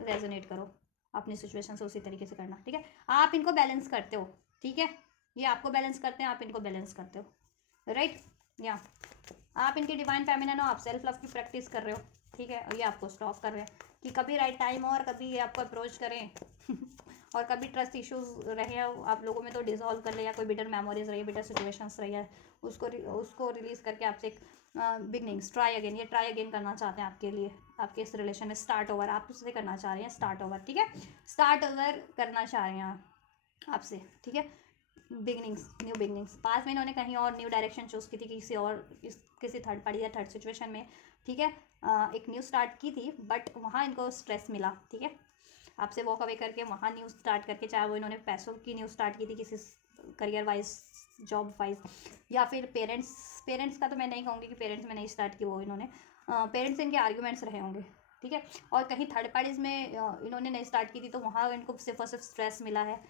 रेजोनेट करो अपनी सिचुएशन से, उसी तरीके से करना, ठीक है। आप इनको बैलेंस करते हो, ठीक है, ये आपको बैलेंस करते हैं, आप इनको बैलेंस करते हो, राइट। या आप इनकी डिवाइन फेमिनन हो, आप सेल्फ लव की प्रैक्टिस कर रहे हो, ठीक है, और ये आपको स्टॉप कर रहे हैं कि कभी राइट टाइम हो और कभी ये आपको अप्रोच करें और कभी ट्रस्ट इश्यूज रहे आप लोगों में तो डिसॉल्व कर ले, या कोई बिटर मेमोरीज रही, बिटर सिचुएशंस रही है, उसको रिलीज करके आपसे एक बिगनिंग्स, ट्राई अगेन, ये ट्राई अगेन करना चाहते हैं आपके लिए, आपके इस रिलेशन में स्टार्ट ओवर आप उससे करना चाह रहे हैं, स्टार्ट ओवर, ठीक है, स्टार्ट ओवर करना चाह रहे हैं आपसे, ठीक है। बिगनिंग्स, न्यू बिगनिंग्स, पास में इन्होंने कहीं और न्यू डायरेक्शन चूज़ की थी, किसी और किसी थर्ड पार्टी या थर्ड सिचुएशन में, ठीक है। एक न्यू स्टार्ट की थी, बट वहाँ इनको स्ट्रेस मिला, ठीक है, आपसे वॉक अवे करके वहाँ न्यू स्टार्ट करके, चाहे वो इन्होंने पैसों की न्यू स्टार्ट की थी, किसी करियर वाइज, जॉब वाइज, या फिर पेरेंट्स का तो मैं नहीं कहूँगी कि पेरेंट्स में नहीं स्टार्ट की वो इन्होंने, पेरेंट्स से इनके आर्ग्यूमेंट्स रहे होंगे, ठीक है। और कहीं थर्ड पार्टीज़ में इन्होंने नहीं स्टार्ट की थी, तो वहाँ इनको सिर्फ और सिर्फ स्ट्रेस मिला है,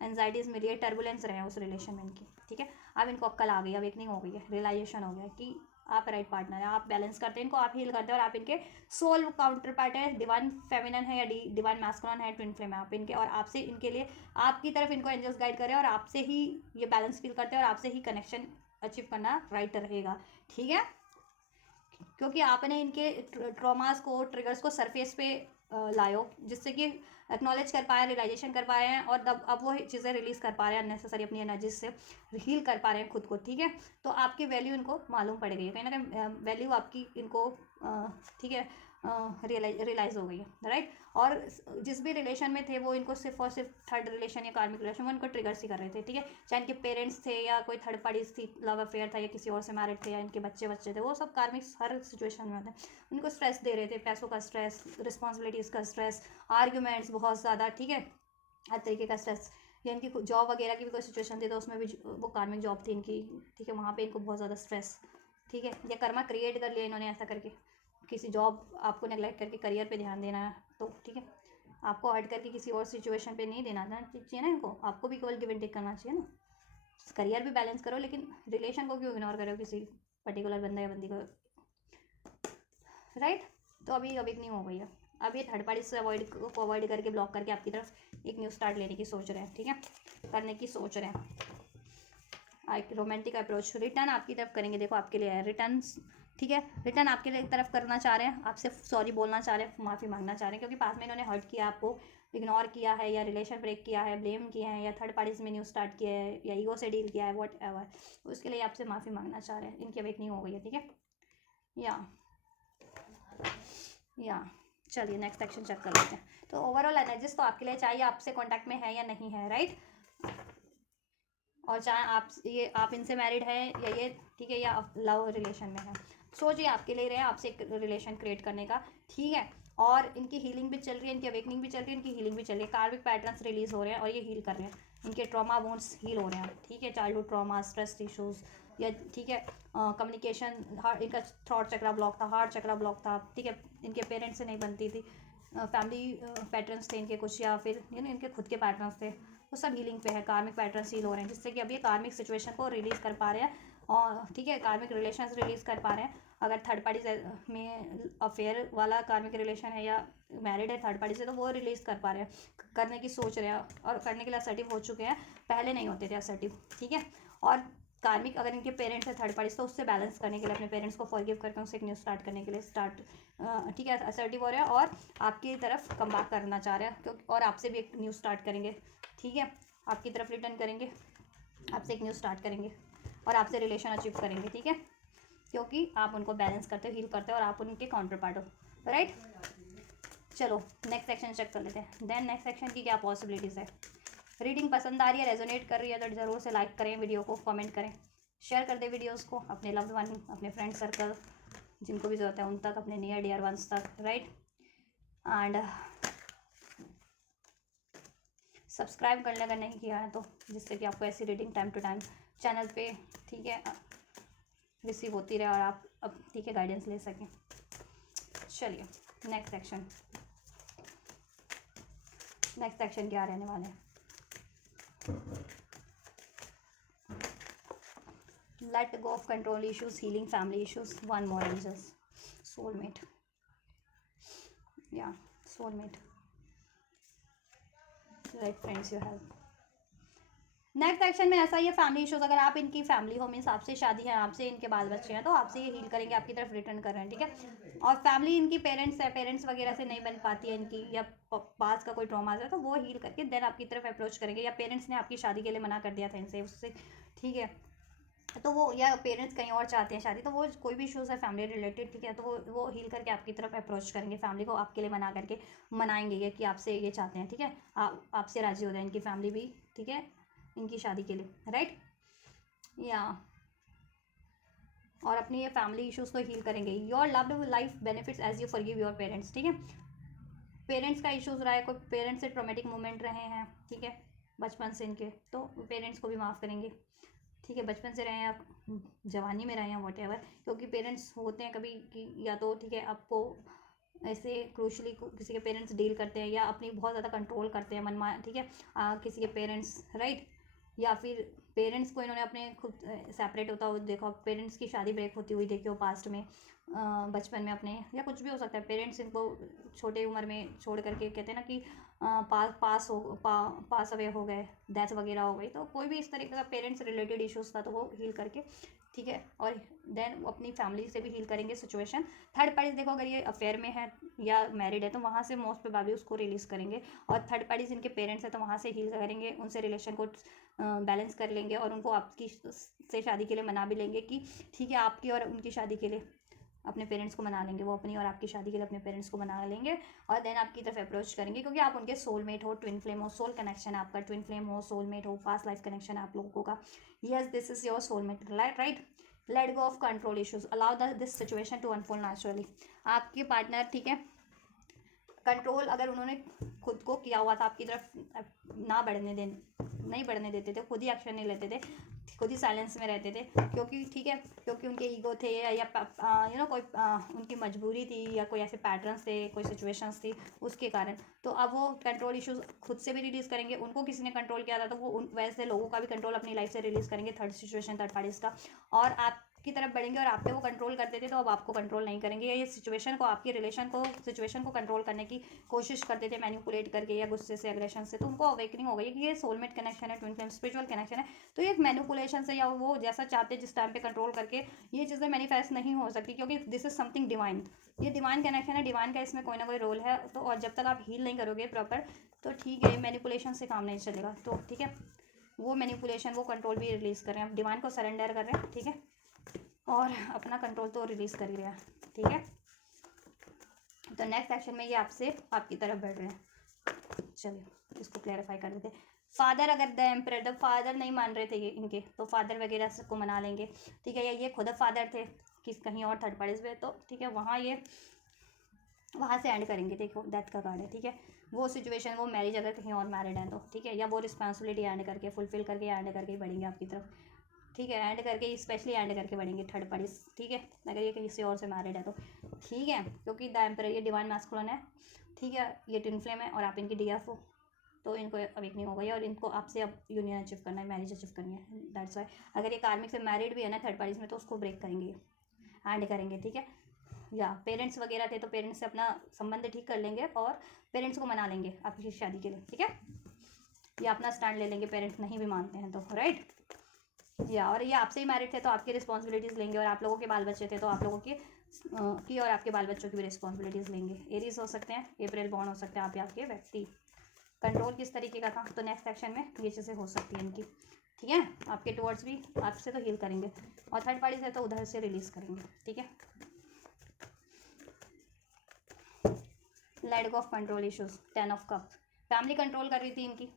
एनजाइटीज़ मिली है, टर्बुलेंस रहे हैं उस रिलेशन में इनकी, ठीक है। अब इनको अक्ल आ गई, अवेकनिंग हो गई है, रियलाइजेशन हो गया कि आप राइट पार्टनर है, आप बैलेंस करते हैं इनको, आप हील करते हैं, और आप इनके सोल काउंटर पार्ट है, डिवाइन फेमिनन है या डिवाइन मैस्कुलिन है, ट्विन फ्लेम है आप इनके, और आपसे इनके लिए आपकी तरफ इनको एंजल्स गाइड करें, और आपसे ही ये बैलेंस फील करते हैं, और आपसे ही कनेक्शन अचीव करना राइट रहेगा, ठीक है। क्योंकि आपने इनके ट्रॉमास को, ट्रिगर्स को सरफेस पे लायो, जिससे कि एक्नॉलेज कर पाए, रियलाइजेशन कर पाए हैं, और अब वो चीज़ें रिलीज कर पा रहे हैं अननेसेसरी अपनी एनर्जी से, हील कर पा रहे हैं खुद को, ठीक है। तो आपकी वैल्यू इनको मालूम पड़ गई है, कहीं ना कहीं वैल्यू आपकी इनको, ठीक है, रियलाइज हो गई है, राइट। और जिस भी रिलेशन में थे वो इनको सिर्फ और सिर्फ थर्ड रिलेशन या कार्मिक रिलेशन वो इनको ट्रिगर्स ही कर रहे थे, ठीक है। चाहे इनके पेरेंट्स थे या कोई थर्ड पार्टीज थी, लव अफेयर था, या किसी और से मैरिड थे, या इनके बच्चे थे, वो सब कार्मिक्स हर सिचुएशन में होते हैं, उनको स्ट्रेस दे रहे थे, पैसों का स्ट्रेस, रिस्पॉन्सिबिलिटीज़ का स्ट्रेस, आर्ग्यूमेंट्स बहुत ज़्यादा, ठीक है, हर तरीके का स्ट्रेस, या इनकी जॉब वगैरह की भी कोई सिचुएशन थी तो उसमें भी वो कार्मिक जॉब थी इनकी, ठीक है, वहाँ पे इनको बहुत ज़्यादा स्ट्रेस, ठीक है, या कर्मा क्रिएट कर लिया इन्होंने ऐसा करके, किसी जॉब आपको नेगलेक्ट करके करियर पे ध्यान देना है, तो ठीक है, आपको हट करके किसी और सिचुएशन पे नहीं देना चाहिए ना इनको, आपको भी केवल गिव एंड टेक करना चाहिए ना, करियर भी बैलेंस करो, लेकिन रिलेशन को क्यों इग्नोर करो किसी पर्टिकुलर बंदा या बंदी को, राइट। तो अभी अवेकनिंग हो गई है, अब ये थर्ड पार्टी से अवॉइड करके, ब्लॉक करके आपकी तरफ एक न्यू स्टार्ट लेने की सोच रहे हैं, ठीक है, करने की सोच रहे हैं। रोमांटिक अप्रोच रिटर्न आपकी तरफ करेंगे, देखो आपके लिए है रिटर्न, ठीक है, रिटर्न आपके लिए तरफ करना चाह रहे हैं, आपसे सॉरी बोलना चाह रहे हैं, माफ़ी मांगना चाह रहे हैं, क्योंकि पास में इन्होंने हर्ट किया आपको, इग्नोर किया है, या रिलेशन ब्रेक किया है, ब्लेम किए हैं, या थर्ड पार्टीज में न्यू स्टार्ट किया है, या ईगो से डील किया है, वॉट एवर, उसके लिए आपसे माफ़ी मांगना चाह रहे हैं। इनकी अवेकनिंग हो गई है, ठीक है। या चलिए नेक्स्ट सेक्शन चेक कर लेते हैं। तो ओवरऑल एनर्जीज तो आपके लिए चाहिए, आपसे कॉन्टैक्ट में है या नहीं है, राइट। और चाहे आप इनसे मैरिड है या ये, ठीक है, या लव रिलेशन में है, सोचिए आपके लिए रहे आपसे एक रिलेशन क्रिएट करने का, ठीक है। और इनकी हीलिंग भी चल रही है, इनकी अवेकनिंग भी चल रही है, इनकी हीलिंग भी चल रही है, कार्मिक पैटर्न्स रिलीज हो रहे हैं और ये हील कर रहे हैं, इनके ट्रॉमा वोन्स हील हो रहे हैं, ठीक है। चाइल्डहुड ट्रॉमा, स्ट्रेस इशूज़, या ठीक है कम्युनिकेशन, इनका थॉट चक्रा ब्लॉक था, हार्ट चक्रा ब्लॉक था, ठीक है, इनके पेरेंट्स से नहीं बनती थी, फैमिली पैटर्न्स थे इनके कुछ, या फिर इनके खुद के पैटर्न्स थे, वो सब हीलिंग पे है, कार्मिक पैटर्न्स हील हो रहे हैं, जिससे कि अब ये कार्मिक सिचुएशन को रिलीज़ कर पा रहे हैं, और ठीक है कार्मिक रिलेशन रिलीज़ कर पा रहे हैं। अगर थर्ड पार्टी में अफेयर वाला कार्मिक रिलेशन है या मैरिड है थर्ड पार्टी से, तो वो रिलीज़ कर पा रहे हैं, करने की सोच रहे हैं और करने के लिए असर्टिव हो चुके हैं, पहले नहीं होते थे असर्टिव, ठीक है। और कार्मिक अगर इनके पेरेंट्स है थर्ड पार्टी, तो उससे बैलेंस करने के लिए, अपने पेरेंट्स को फॉरगिव करके उनसे एक न्यू स्टार्ट करने के लिए ठीक है असर्टिव हो रहे हैं, और आपकी तरफ कम बैक करना चाह रहे हैं, क्योंकि और आपसे भी एक न्यू स्टार्ट करेंगे, ठीक है, आपकी तरफ रिटर्न करेंगे, आपसे एक न्यू स्टार्ट करेंगे, और आपसे रिलेशन अचीव करेंगे, ठीक है, क्योंकि आप उनको बैलेंस करते हो, हील करते हो, और आप उनके काउंटर पार्ट हो, राइट। चलो नेक्स्ट सेक्शन चेक कर लेते हैं। देन नेक्स्ट सेक्शन की क्या पॉसिबिलिटीज़ है। रीडिंग पसंद आ रही है, रेजोनेट कर रही है, तो ज़रूर से लाइक करें वीडियो को, कमेंट करें, शेयर कर दें वीडियोस को अपने लव्ड वन, अपने फ्रेंड सर्कल, जिनको भी ज़रूरत है उन तक, अपने नियर डियर वंस तक, राइट। एंड सब्सक्राइब कर लें अगर नहीं किया है तो, जिससे कि आपको ऐसी reading time to time channel पे, ठीक है, रिसीव होती रहे, और आप अब ठीक है गाइडेंस ले सकें। चलिए नेक्स्ट सेक्शन क्या रहने वाले हैं। Let go of control issues, healing family issues, one more angels, soulmate, या soulmate, right friends you help. Next section में ऐसा ही है, फैमिली इश्यूज, अगर आप इनकी फैमिली हो, मीन्स आपसे शादी है, आपसे इनके बाल बच्चे हैं, तो आपसे ये हील करेंगे, आपकी तरफ रिटर्न कर रहे हैं, ठीक है। और फैमिली इनकी पेरेंट्स है, पेरेंट्स वगैरह से नहीं बन पाती है इनकी, या पास का कोई ट्रॉमा है, तो वो हील करके देन आपकी तरफ अप्रोच करेंगे, या पेरेंट्स ने आपकी शादी के लिए मना कर दिया था इनसे, उससे, ठीक है, तो वो, या पेरेंट्स कहीं और चाहते हैं शादी, तो वो कोई भी इशूज़ है फैमिली रिलेटेड, ठीक है, तो वो हील करके आपकी तरफ अप्रोच करेंगे, फैमिली को आपके लिए मना करके मनाएंगे ये कि आपसे ये चाहते हैं, ठीक है, आपसे राजी हो जाए इनकी फैमिली भी, ठीक है, इनकी शादी के लिए, राइट। या और अपनी ये फैमिली इश्यूज़ को हील करेंगे। Your loved life benefits as you forgive your parents, ठीक है, पेरेंट्स का इश्यूज़ रहा है, कोई पेरेंट्स से ट्रॉमेटिक मोमेंट रहे हैं, ठीक है, बचपन से इनके, तो पेरेंट्स को भी माफ़ करेंगे, ठीक है, बचपन से रहे या जवानी में रहे हैं वॉट एवर, क्योंकि पेरेंट्स होते हैं कभी कि या तो ठीक है आपको ऐसे क्रूशली किसी के पेरेंट्स डील करते हैं, या अपनी बहुत ज़्यादा कंट्रोल करते हैं मनमा, ठीक है, किसी के पेरेंट्स, राइट, या फिर पेरेंट्स को इन्होंने अपने खुद सेपरेट होता हुआ देखो, पेरेंट्स की शादी ब्रेक होती हुई देखी हो पास्ट में, बचपन में अपने, या कुछ भी हो सकता है, पेरेंट्स इनको छोटे उम्र में छोड़ करके, कहते हैं ना कि पास अवे हो गए, डेथ वगैरह हो गई, तो कोई भी इस तरीके का पेरेंट्स रिलेटेड इश्यूज़ था, तो वो हील करके, ठीक है, और देन अपनी फैमिली से भी हील करेंगे सिचुएशन। थर्ड पार्टीज देखो, अगर ये अफेयर में है या मैरिड है, तो वहाँ से मोस्ट प्रोबेबली उसको रिलीज़ करेंगे, और थर्ड पार्टीज इनके पेरेंट्स हैं, तो वहाँ से हील करेंगे, उनसे रिलेशन को बैलेंस कर लेंगे, और उनको आपकी से शादी के लिए मना भी लेंगे कि ठीक है, आपकी और उनकी शादी के लिए अपने पेरेंट्स को मना लेंगे, वो अपनी और आपकी शादी के लिए अपने पेरेंट्स को मना लेंगे, और देन आपकी तरफ अप्रोच करेंगे, क्योंकि आप उनके सोलमेट हो, ट्विन फ्लेम हो, सोल कनेक्शन आपका ट्विन फ्लेम हो, सोलमेट हो, पास्ट लाइफ कनेक्शन आप लोगों का, yes this is your soulmate, right. Let go of control issues, allow this situation to unfold naturally. आपके पार्टनर, ठीक है, कंट्रोल अगर उन्होंने खुद को किया हुआ था आपकी तरफ नहीं बढ़ने देते थे, खुद ही एक्शन नहीं लेते थे, खुद ही साइलेंस में रहते थे, क्योंकि ठीक है, क्योंकि उनके ईगो थे, या कोई उनकी मजबूरी थी, या कोई ऐसे पैटर्न्स थे, कोई सिचुएशंस थी, उसके कारण, तो अब वो कंट्रोल इश्यूज खुद से भी रिलीज़ करेंगे, उनको किसी ने कंट्रोल किया था, तो वो वैसे लोगों का भी कंट्रोल अपनी लाइफ से रिलीज़ करेंगे, थर्ड सिचुएशन, थर्ड पार्टीज का, और आप की तरफ बढ़ेंगे और आप पे वो कंट्रोल करते थे तो अब आपको कंट्रोल नहीं करेंगे, ये सिचुएशन को, आपकी सिचुएशन को कंट्रोल करने की कोशिश करते थे मैनिपुलेट करके या गुस्से से, एग्रेशन से। तो उनको अवेकनिंग हो गई कि ये सोलमेट कनेक्शन है, ट्विन फ्लेम स्पिरिचुअल कनेक्शन है। तो ये मैनिपुलेशन से या वो जैसा चाहते जिस टाइम पे कंट्रोल करके ये चीज़ें मैनिफेस्ट नहीं हो सकती, क्योंकि दिस इज समथिंग डिवाइन। ये डिवाइन कनेक्शन है, डिवाइन का इसमें कोई ना कोई रोल है। तो और जब तक आप हील नहीं करोगे प्रॉपर तो ठीक है, मैनिपुलेशन से काम नहीं चलेगा। तो ठीक है, वो मैनिपुलेशन, वो कंट्रोल भी रिलीज़ कर रहे हैं, आप डिवाइन को सरेंडर कर रहे हैं, ठीक है, और अपना कंट्रोल तो रिलीज़ कर ही रहे हैं, ठीक है। तो नेक्स्ट एक्शन में ये आपसे आपकी तरफ बढ़ रहे हैं। चलिए इसको क्लैरिफाई कर देते। फादर, अगर द एम्परर, द फादर नहीं मान रहे थे ये इनके, तो फादर वगैरह सबको मना लेंगे, ठीक है। या ये खुद फादर थे किस कहीं और थर्ड पार्टीज पे, तो ठीक है, वहाँ से एंड करेंगे। देखो डेथ का कार्ड है, ठीक है। वो सिचुएशन, वो मैरिज अगर कहीं और मैरिड है तो ठीक है, या वो रिस्पॉन्सिबिलिटी एंड करके फुलफिल करके एंड करके ही बढ़ेंगे आपकी तरफ, ठीक है। एंड करके, स्पेशली एंड करके बढ़ेंगे थर्ड पार्टीज, ठीक है, अगर ये किसी और से मैरिड है तो ठीक है। क्योंकि द एम्परर ये डिवाइन मैस्कुलिन है, ठीक है, ये ट्विन फ्लेम है और आप इनकी DF हो, तो इनको अवेकनिंग हो गई और इनको आपसे अब यूनियन अचीव करना है, मैरिज अचीव करनी है। दैट्स वाई अगर ये कार्मिक से मैरिड भी है ना थर्ड पार्टीज में, तो उसको ब्रेक करेंगे, एंड करेंगे, ठीक है। या पेरेंट्स वगैरह थे तो पेरेंट्स से अपना संबंध ठीक कर लेंगे और पेरेंट्स को मना लेंगे आपकी शादी के लिए, ठीक है। या अपना स्टैंड ले लेंगे, पेरेंट्स नहीं भी मानते हैं तो, राइट। या और ये आपसे ही मैरिड थे तो आपकी रिस्पॉन्सिबिलिटीज़ लेंगे, और आप लोगों के बाल बच्चे थे तो आप लोगों की और आपके बाल बच्चों की भी रिस्पॉन्सिबिलिटीज़ लेंगे। एरीज हो सकते हैं, अप्रैल बॉर्न हो सकते हैं आप, आपके व्यक्ति। कंट्रोल किस तरीके का था, तो नेक्स्ट सेक्शन में ये चीज़ें हो सकती हैं इनकी, ठीक है। आपके टुवर्ड्स भी आपसे तो हील करेंगे और थर्ड पार्टी से तो उधर से रिलीज़ करेंगे, ठीक है। Late go of control issues, 10 of cup, family control कर रही थी इनकी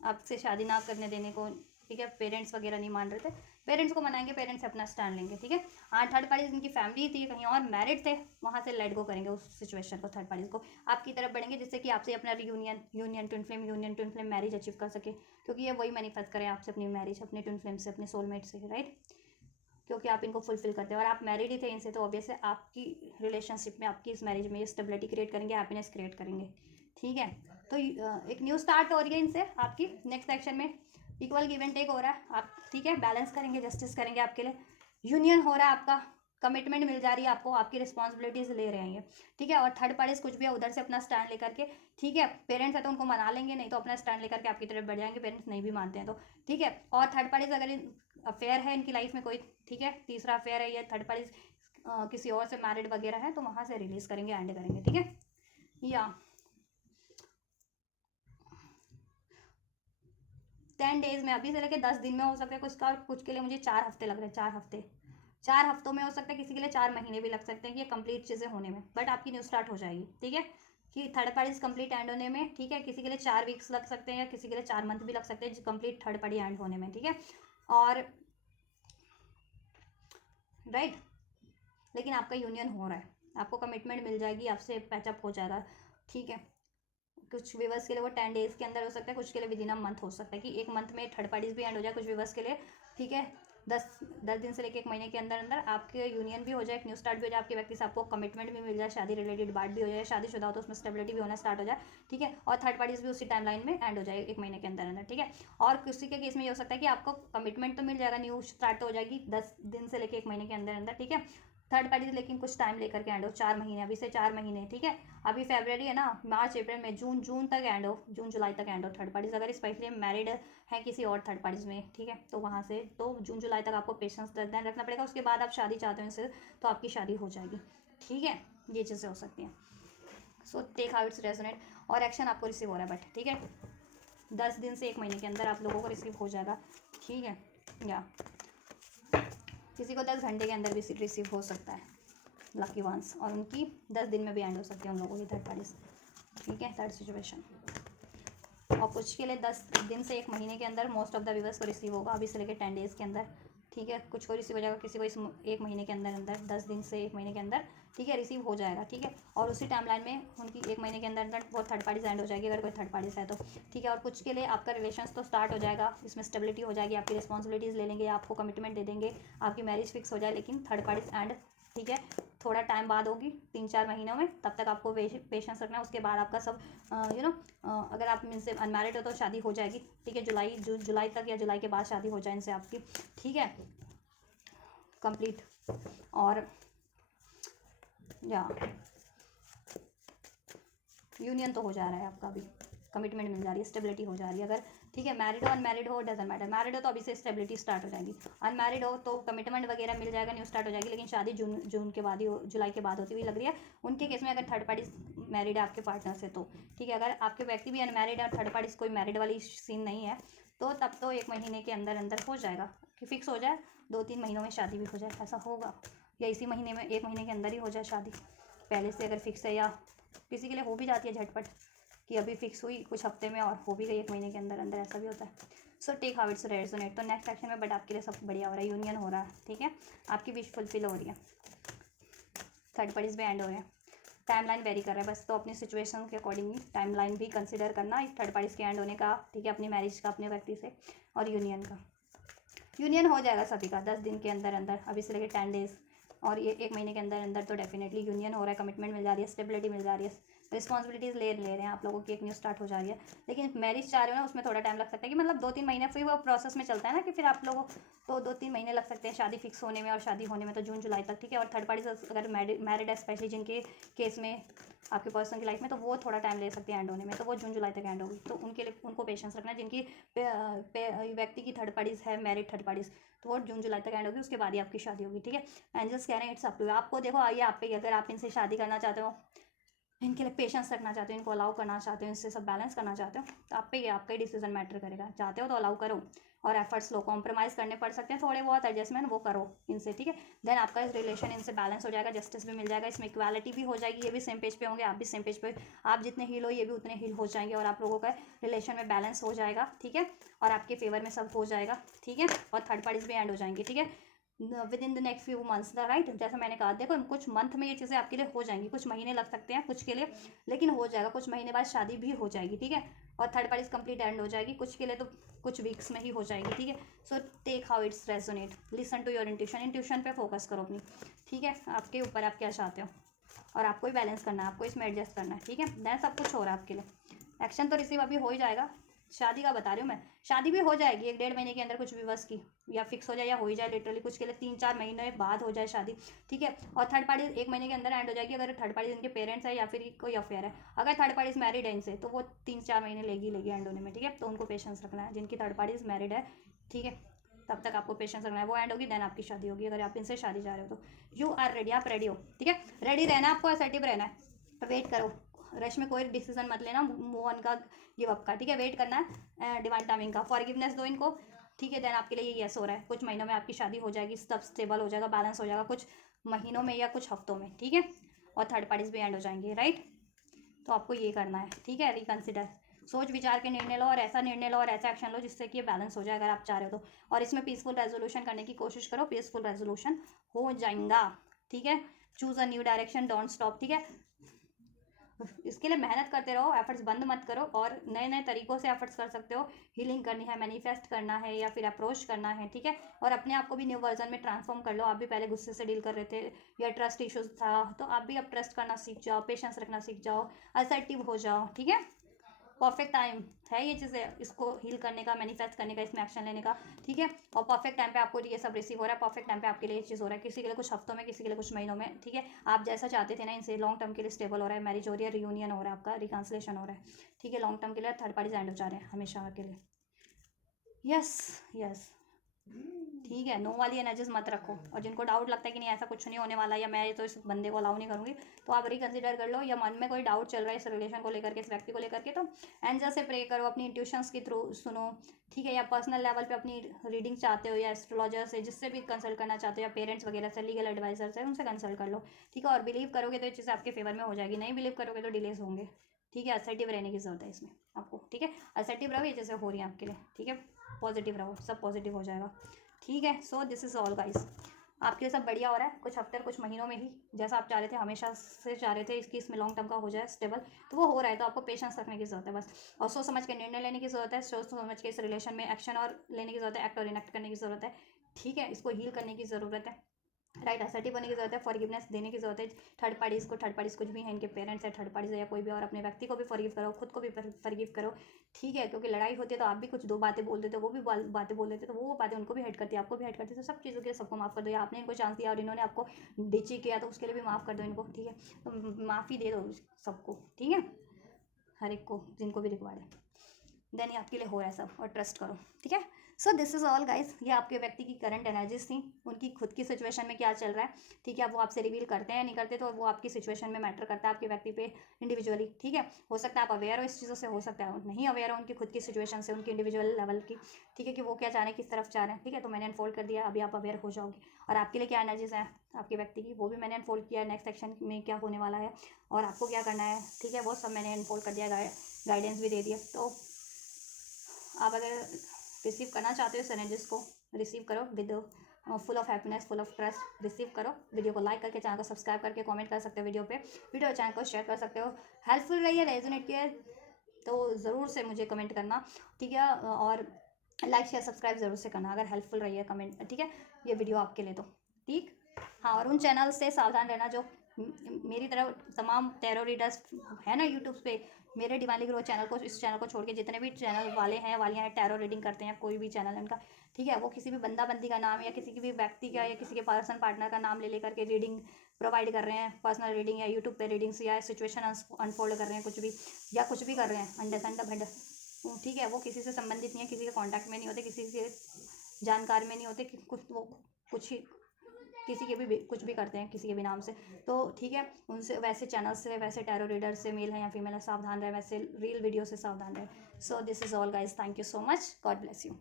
आपसे शादी ना करने देने को, ठीक है। पेरेंट्स वगैरह नहीं मान रहे थे, पेरेंट्स को मनाएंगे, पेरेंट्स अपना स्टैंड लेंगे, ठीक है। थर्ड पार्टीज इनकी फैमिली थी, कहीं और मैरिड थे, वहाँ से लेट गो करेंगे उस सिचुएशन को, थर्ड पार्टीज को आपकी तरफ बढ़ेंगे, जिससे कि आपसे अपना union twin flame marriage achieve कर सके, क्योंकि ये वही मैनिफेस्ट करें आपसे अपनी मैरिज, अपने ट्विन फ्लेम से, अपने सोलमेट से, राइट। क्योंकि आप इनको फुलफिल करते हैं और आप मैरिड ही थे इनसे, तो ऑब्वियसली आपकी रिलेशनशिप में, आपकी इस मैरिज में ये स्टेबिलिटी क्रिएट करेंगे, हैप्पीनेस क्रिएट करेंगे, ठीक है। तो एक न्यू स्टार्ट हो रही है इनसे आपकी नेक्स्ट सेक्शन में, इक्वल गिव एंड टेक हो रहा है आप, ठीक है, बैलेंस करेंगे, जस्टिस करेंगे आपके लिए, यूनियन हो रहा है आपका, कमिटमेंट मिल जा रही है आपको, आपकी रिस्पॉन्सिबिलिटीज ले रहे हैं ये, ठीक है। और थर्ड पार्टीज कुछ भी है उधर से अपना स्टैंड लेकर के, ठीक है, पेरेंट्स है तो उनको मना लेंगे, नहीं तो अपना स्टैंड लेकर के आपकी तरफ बढ़ जाएंगे, पेरेंट्स नहीं भी मानते हैं तो, ठीक है। और थर्ड पार्टीज अगर अफेयर है इनकी लाइफ में कोई, ठीक है, तीसरा अफेयर है, या थर्ड पार्टीज किसी और से मैरिड वगैरह है, तो वहाँ से रिलीज करेंगे, एंड करेंगे, ठीक है। या 10 डेज में, अभी से लेके 10 दिन में हो सकता है कुछ का, और कुछ के लिए मुझे 4 हफ्ते लग रहे हैं, 4 हफ्ते, 4 हफ्तों में हो सकता है, किसी के लिए 4 महीने भी लग सकते हैं कि ये कंप्लीट चीज़ें होने में, बट आपकी न्यू स्टार्ट हो जाएगी, ठीक है। कि थर्ड पार्टीज कंप्लीट एंड होने में, ठीक है, किसी के लिए 4 वीक्स लग सकते हैं, या किसी के लिए 4 मंथ भी लग सकते हैं कंप्लीट थर्ड पार्टी एंड होने में, ठीक है। और राइट, लेकिन आपका यूनियन हो रहा है, आपको कमिटमेंट मिल जाएगी, आपसे पैचअप हो जाएगा, ठीक है। कुछ व्यूवर्स के लिए वो 10 डेज के अंदर हो सकता है, कुछ के लिए विदिन अ मंथ हो सकता है कि 1 मंथ में थर्ड पार्टीज भी एंड हो जाए कुछ व्यूवर्स के लिए, ठीक है। 10 दिन से लेकर 1 महीने के अंदर अंदर आपके यूनियन भी हो जाए, एक न्यू स्टार्ट भी हो जाए आपके व्यक्ति से, आपको कमिटमेंट भी मिल जाए, शादी रिलेटेड बात भी हो जाए, शादीशुदा हो तो उसमें स्टेबिलिटी भी होना स्टार्ट हो जाए, ठीक है। और थर्ड पार्टीज भी उसी टाइम लाइन में एंड हो जाए 1 महीने के अंदर अंदर, ठीक है। और किसी के केस में ये हो सकता है कि आपको कमिटमेंट तो मिल जाएगा, न्यू स्टार्ट हो जाएगी 10 दिन से लेकर 1 महीने के अंदर अंदर, ठीक है। थर्ड पार्टी लेकिन कुछ टाइम लेकर के एंड हो, 4 महीने, अभी से 4 महीने, ठीक है। अभी फरवरी है ना, मार्च अप्रैल में, जून तक एंड हो, जून जुलाई तक एंड हो थर्ड पार्टीज, अगर स्पेशली मैरिड है किसी और थर्ड पार्टीज में, ठीक है, तो वहाँ से तो जून जुलाई तक आपको पेशेंस ध्यान रखना पड़ेगा, उसके बाद आप शादी चाहते हो इनसे तो आपकी शादी हो जाएगी, ठीक है। ये चीज़ें हो सकती हैं, so take how it's resonate, और एक्शन आपको रिसीव हो रहा है, बट ठीक है 10 दिन से 1 महीने के अंदर आप लोगों को रिसीव हो जाएगा, ठीक है। या किसी को 10 घंटे के अंदर भी रिसीव हो सकता है लकी वंस, और उनकी 10 दिन में भी एंड हो सकती है उन लोगों की थर्ड पार्टीज, ठीक है, थर्ड सिचुएशन। और कुछ के लिए 10 दिन से 1 महीने के अंदर मोस्ट ऑफ द व्यूवर्स को रिसीव होगा, अभी से लेकर 10 डेज़ के अंदर, ठीक है। कुछ को रिसीव हो जाएगा, किसी को इस 1 महीने के अंदर अंदर, 10 दिन से 1 महीने के अंदर, ठीक है, रिसीव हो जाएगा, ठीक है। और उसी टाइम लाइन में उनकी 1 महीने के अंदर अंदर वो थर्ड पार्टीज एंड हो जाएगी, अगर कोई थर्ड पार्टीज है तो, ठीक है। और कुछ के लिए आपका रिलेशन तो स्टार्ट हो जाएगा, इसमें स्टेबिलिटी हो जाएगी, आपकी रिस्पॉन्सिबिलिटीज़ ले लेंगे, आपको कमिटमेंट दे देंगे, आपकी मैरिज फिक्स हो जाए, लेकिन थर्ड पार्टीज एंड, ठीक है, थोड़ा टाइम बाद होगी, 3-4 महीनों में, तब तक आपको पेशेंस रखना है, उसके बाद आपका सब अगर आप इनसे अनमैरिड हो तो शादी हो जाएगी, ठीक है, जुलाई तक या जुलाई के बाद शादी हो जाए इनसे आपकी, ठीक है। कंप्लीट, और या यूनियन तो हो जा रहा है आपका, अभी कमिटमेंट मिल जा रही है, स्टेबिलिटी हो जा रही है। अगर ठीक है मैरिड हो अनमैरिड हो डजंट मैटर, मैरिड हो तो अभी से स्टेबिलिटी स्टार्ट हो जाएगी, अनमैरिड हो तो कमिटमेंट वगैरह मिल जाएगा, न्यू स्टार्ट हो जाएगी, लेकिन शादी जून के बाद ही जुलाई के बाद होती हुई लग रही है। उनके केस में अगर थर्ड पार्टी मैरिड है आपके पार्टनर से तो ठीक है, अगर आपके व्यक्ति भी अनमैरिड है और थर्ड पार्टी कोई मैरिड वाली सीन नहीं है तो तब तो 1 महीने के अंदर अंदर हो जाएगा कि फिक्स हो जाए, 2-3 महीनों में शादी भी हो जाए, ऐसा होगा, या इसी महीने में 1 महीने के अंदर ही हो जाए शादी पहले से अगर फिक्स है, या किसी के लिए हो भी जाती है झटपट कि अभी फिक्स हुई कुछ हफ्ते में और हो भी गई 1 महीने के अंदर अंदर, ऐसा भी होता है। So take how it's resonate. तो नेक्स्ट एक्शन में बट आपके लिए सब बढ़िया हो रहा है, यूनियन हो रहा है, ठीक है, आपकी विश फुलफिल हो रही है, थर्ड पार्टीज भी एंड हो रहे हैं, टाइमलाइन वेरी कर रहा है बस, तो अपनी सिचुएशन के अकॉर्डिंगली टाइमलाइन भी कंसिडर करना थर्ड पार्टीज के एंड होने का, ठीक है, अपनी मैरिज का अपने व्यक्ति से, और यूनियन का। यूनियन हो जाएगा सभी का 10 दिन के अंदर अंदर, अभी से लेकर 10 डेज, और ये 1 महीने के अंदर अंदर तो डेफिनेटली यूनियन हो रहा है, कमिटमेंट मिल जा रही है, स्टेबिलिटी मिल जा रही है, रिस्पॉन्सिबिलिटीज़ ले रहे हैं आप लोगों की, एक न्यू स्टार्ट हो जा रही है। लेकिन मैरिज चाह रहे हो ना उसमें थोड़ा टाइम लग सकता है कि मतलब 2-3 महीने, फिर वो प्रोसेस में चलता है ना कि फिर आप लोगों तो 2-3 महीने लग सकते हैं शादी फिक्स होने में और शादी होने में, तो जून जुलाई तक, ठीक है। और थर्ड पार्टी अगर मैरिड है स्पेशली जिनके केस में आपके पर्सन की लाइफ में, तो वो थोड़ा टाइम ले सकते हैं एंड होने में, तो वो जून जुलाई तक एंड होगी, तो उनके लिए उनको पेशेंस रखना है। जिनकी व्यक्ति की थर्ड पार्टीज है मैरिड थर्ड पार्टीज, तो वो जून जुलाई तक एंड होगी, उसके बाद ही आपकी शादी होगी, ठीक है। एंजल्स कह रहे हैं इट्स अप टू यू, आपको देखो आइए आप पे, अगर आप इनसे शादी करना चाहते हो, इनके लिए पेशेंस रखना चाहते हो, इनको अलाउ करना चाहते हो, इनसे सब बैलेंस करना चाहते हो, तो आप पे ये आपका ही डिसीजन मैटर करेगा। चाहते हो तो अलाउ करो और एफर्ट्स लो, कॉम्प्रोमाइज़ करने पड़ सकते हैं थोड़े बहुत एडजस्टमेंट, वो करो इनसे, ठीक है। देन आपका रिलेशन इनसे बैलेंस हो जाएगा, जस्टिस भी मिल जाएगा, इसमें इक्वालिटी भी हो जाएगी, ये भी सेम पेज पे होंगे, आप भी सेम पेज पे, आप जितने हील हो ये भी उतने हील हो जाएंगे, और आप लोगों का रिलेशन में बैलेंस हो जाएगा, ठीक है, और आपके फेवर में सब हो जाएगा, ठीक है, और थर्ड पार्टीज भी एंड हो जाएंगे, ठीक है, with in the next few months, the right, जैसा मैंने कहा देखो कुछ मंथ में ये चीज़ें आपके लिए हो जाएंगी, कुछ महीने लग सकते हैं कुछ के लिए, लेकिन हो जाएगा, कुछ महीने बाद शादी भी हो जाएगी, ठीक है, और थर्ड पार्टीज कंप्लीट एंड हो जाएगी, कुछ के लिए तो कुछ वीक्स में ही हो जाएगी, ठीक है। So take how it's resonate, listen to your intuition, intuition पे फोकस करो अपनी, ठीक है, आपके ऊपर आप क्या चाहते हो, और आपको ही बैलेंस करना है, आपको इसमें एडजस्ट करना है, ठीक है, देन सब कुछ हो रहा है आपके लिए। एक्शन तो रिसीव अभी हो ही जाएगा, शादी का बता रही हूँ मैं, शादी भी हो जाएगी 1-1.5 महीने के अंदर, कुछ भी बस की, या फिक्स हो जाए या हो ही जाए लिटरली, कुछ के लिए 3-4 महीने बाद हो जाए शादी, ठीक है। और थर्ड पार्टी 1 महीने के अंदर एंड हो जाएगी, अगर थर्ड पार्टी इनके पेरेंट्स है या फिर कोई अफेयर है, अगर थर्ड पार्टी मैरिड है इनसे, तो वो 3-4 महीने लेगी एंड होने में, ठीक है, तो उनको पेशेंस रखना है। जिनकी थर्ड पार्टी मैरिड है, ठीक है, तब तक आपको पेशेंस रखना है, वो एंड होगी देन आपकी शादी होगी, अगर आप इनसे शादी चाह रहे हो तो। यू आर रेडी, आप रेडी हो, ठीक है, रेडी रहना है आपको, असर्टिव रहना है, वेट करो, रश में कोई डिसीजन मत लेना, मूव ऑन का, गिव अप का, ठीक है, वेट करना है डिवाइन टाइमिंग का, फॉरगिवनेस दो इनको, ठीक है, देन आपके लिए ये यस हो रहा है, कुछ महीनों में आपकी शादी हो जाएगी, सब स्टेबल हो जाएगा, बैलेंस हो जाएगा कुछ महीनों में या कुछ हफ्तों में, ठीक है, और थर्ड पार्टीज भी एंड हो जाएंगे, राइट। तो आपको ये करना है, ठीक है, रिकन्सिडर, सोच विचार के निर्णय लो, और ऐसा निर्णय लो और ऐसा एक्शन लो जिससे कि ये बैलेंस हो जाए अगर आप चाह रहे हो तो, और इसमें पीसफुल रेजोल्यूशन करने की कोशिश करो, पीसफुल रेजोल्यूशन हो जाएगा, ठीक है। Choose a new direction, don't stop, ठीक है, इसके लिए मेहनत करते रहो, एफर्ट्स बंद मत करो, और नए नए तरीकों से एफर्ट्स कर सकते हो, हीलिंग करनी है, मैनिफेस्ट करना है, या फिर अप्रोच करना है, ठीक है, और अपने आप को भी न्यू वर्जन में ट्रांसफॉर्म कर लो। आप भी पहले गुस्से से डील कर रहे थे या ट्रस्ट इश्यूज था, तो आप भी अब ट्रस्ट करना सीख जाओ, पेशेंस रखना सीख जाओ, असर्टिव हो जाओ, ठीक है। परफेक्ट टाइम है ये चीज़ें, इसको हील करने का, मैनिफेस्ट करने का, इसमें एक्शन लेने का, ठीक है, और परफेक्ट टाइम पे आपको ये सब रिसीव हो रहा है, परफेक्ट टाइम पे आपके लिए ये चीज़ हो रहा है, किसी के लिए कुछ हफ्तों में, किसी के लिए कुछ महीनों में, ठीक है, आप जैसा चाहते थे ना, इनसे लॉन्ग टर्म के लिए स्टेबल हो रहा है, मैरिज हो रही है, रियूनियन हो रहा है, आपका रिकन्सिलेशन हो रहा है, ठीक है, लॉन्ग टर्म के लिए, थर्ड पार्टीज एंड हो जा रहे हैं हमेशा के लिए, यस यस, ठीक है, नो वाली एनर्जीज मत रखो, और जिनको डाउट लगता है कि नहीं ऐसा कुछ नहीं होने वाला, या मैं तो इस बंदे को अलाउ नहीं करूँगी, तो आप रिकन्सिडर कर लो, या मन में कोई डाउट चल रहा है इस रिलेशन को लेकर के, इस व्यक्ति को लेकर के, तो एंजल से प्रे करो, अपनी इंट्यूशंस के थ्रू सुनो, ठीक है, या पर्सनल लेवल पे अपनी रीडिंग चाहते हो, या एस्ट्रोलॉजर से, जिससे भी कंसल्ट करना चाहते हो, या पेरेंट्स वगैरह से, लीगल एडवाइजर से, उनसे कंसल्ट कर लो, ठीक है, और बिलीव करोगे तो ये चीज़ें आपके फेवर में हो जाएगी, नहीं बिलीव करोगे तो डिलेस होंगे, ठीक है। असर्टिव रहने की जरूरत है इसमें आपको, ठीक है, असर्टिव रहो, ये जैसे हो रही है आपके लिए, ठीक है, पॉजिटिव रहो, सब पॉजिटिव हो जाएगा, ठीक है। So this is all guys, आपके लिए सब बढ़िया हो रहा है, कुछ हफ्ते और कुछ महीनों में ही, जैसा आप चाह रहे थे, हमेशा से चाह रहे थे इसकी, इसमें लॉन्ग टर्म का हो जाए स्टेबल, तो वो हो रहा है, तो आपको पेशेंस रखने की जरूरत है बस, और सोच समझ के निर्णय लेने की जरूरत है, सोच समझ के इस रिलेशन में एक्शन और लेने की जरूरत है, एक्ट और इनेक्ट करने की जरूरत है, ठीक है, इसको हील करने की ज़रूरत है, राइट, असर्टिव होने की जरूरत है, फॉरगिवनेस देने की जरूरत है थर्ड पार्टीज़ कुछ भी हैं, इनके पेरेंट्स है, थर्ड पार्टीज है या कोई भी, और अपने व्यक्ति को भी फॉरगिव करो, खुद को भी फॉरगिव करो, ठीक है। क्योंकि लड़ाई होती है तो आप भी कुछ दो बातें बोल देते हो, वो भी बातें बोल देते, तो वो बातें उनको भी हेट करती है, आपको भी हेट करती है, तो सब चीज़ों के लिए सबको माफ़ कर दो, या आपने इनको चांस दिया और इन्होंने आपको डिची किया तो उसके लिए भी माफ़ कर दो इनको, ठीक है। तो माफ़ी दे दो सबको, ठीक है, हर एक को जिनको भी रिक्वायर्ड है, देन ये आपके लिए हो रहा है सब, और ट्रस्ट करो, ठीक है। So this is all guys, ये आपके व्यक्ति की करंट एनर्जीज थी, उनकी खुद की सिचुएशन में क्या चल रहा है, ठीक है। अब वो आपसे रिवील करते हैं नहीं करते, तो वो आपकी सिचुएशन में मैटर करता है, आपके व्यक्ति पे इंडिविजुअली, ठीक है। हो सकता है आप अवेयर हो इस चीज़ों से, हो सकता है नहीं अवेयर हो उनकी खुद की सिचुएशन से, उनकी इंडिविजुअल लेवल की, ठीक है, कि वो क्या चाह रहे हैं, किस तरफ चाह रहे हैं, ठीक है। तो मैंने अनफोल्ड कर दिया, अभी आप अवेयर हो जाओगे, और आपके लिए क्या एनर्जीज हैं आपके व्यक्ति की, वो भी मैंने अनफोल्ड किया, नेक्स्ट सेक्शन में क्या होने वाला है और आपको क्या करना है, ठीक है, वो सब मैंने अनफोल्ड कर दिया, गाइडेंस भी दे दिया। तो आप अगर रिसीव करना चाहते हो इस एनर्जीज को, रिसीव करो with full of happiness, full of trust, receive करो। वीडियो को लाइक करके, चैनल को सब्सक्राइब करके, कमेंट कर सकते हो वीडियो पे, वीडियो और चैनल को शेयर कर सकते हो। हेल्पफुल रही है, रेजोनेट किया है तो ज़रूर से मुझे कमेंट करना, ठीक है, और लाइक शेयर सब्सक्राइब ज़रूर से करना अगर हेल्पफुल रही है कमेंट, ठीक है, ये वीडियो आपके लिए तो ठीक। हाँ, और उन चैनल से सावधान रहना जो मेरी तरह तमाम टैरो रीडर्स है ना यूट्यूब पे, मेरे डिवाइनली ग्रो चैनल को, इस चैनल को छोड़ के जितने भी चैनल वाले हैं वालियाँ हैं टैरो रीडिंग करते हैं, कोई भी चैनल है उनका, ठीक है, वो किसी भी बंदा बंदी का नाम या किसी की भी व्यक्ति का या किसी के पर्सन पार्टनर का नाम ले लेकर के रीडिंग प्रोवाइड कर रहे हैं, पर्सनल रीडिंग या यूट्यूब पे रीडिंग्स या सिचुएशन अनफोल्ड कर रहे हैं, कुछ भी या कुछ भी कर रहे हैं अंडरस्टैंड भंड, ठीक है, वो किसी से संबंधित नहीं है, किसी के कॉन्टैक्ट में नहीं होते, किसी के जानकार में नहीं होते, कुछ वो कुछ ही किसी के भी कुछ भी करते हैं किसी के भी नाम से, तो ठीक है, उनसे वैसे चैनल से, वैसे टैरो रीडर से, मेल है या फीमेल है, सावधान रहे, वैसे रील वीडियो से सावधान रहे। So this is all guys, thank you so much, God bless you.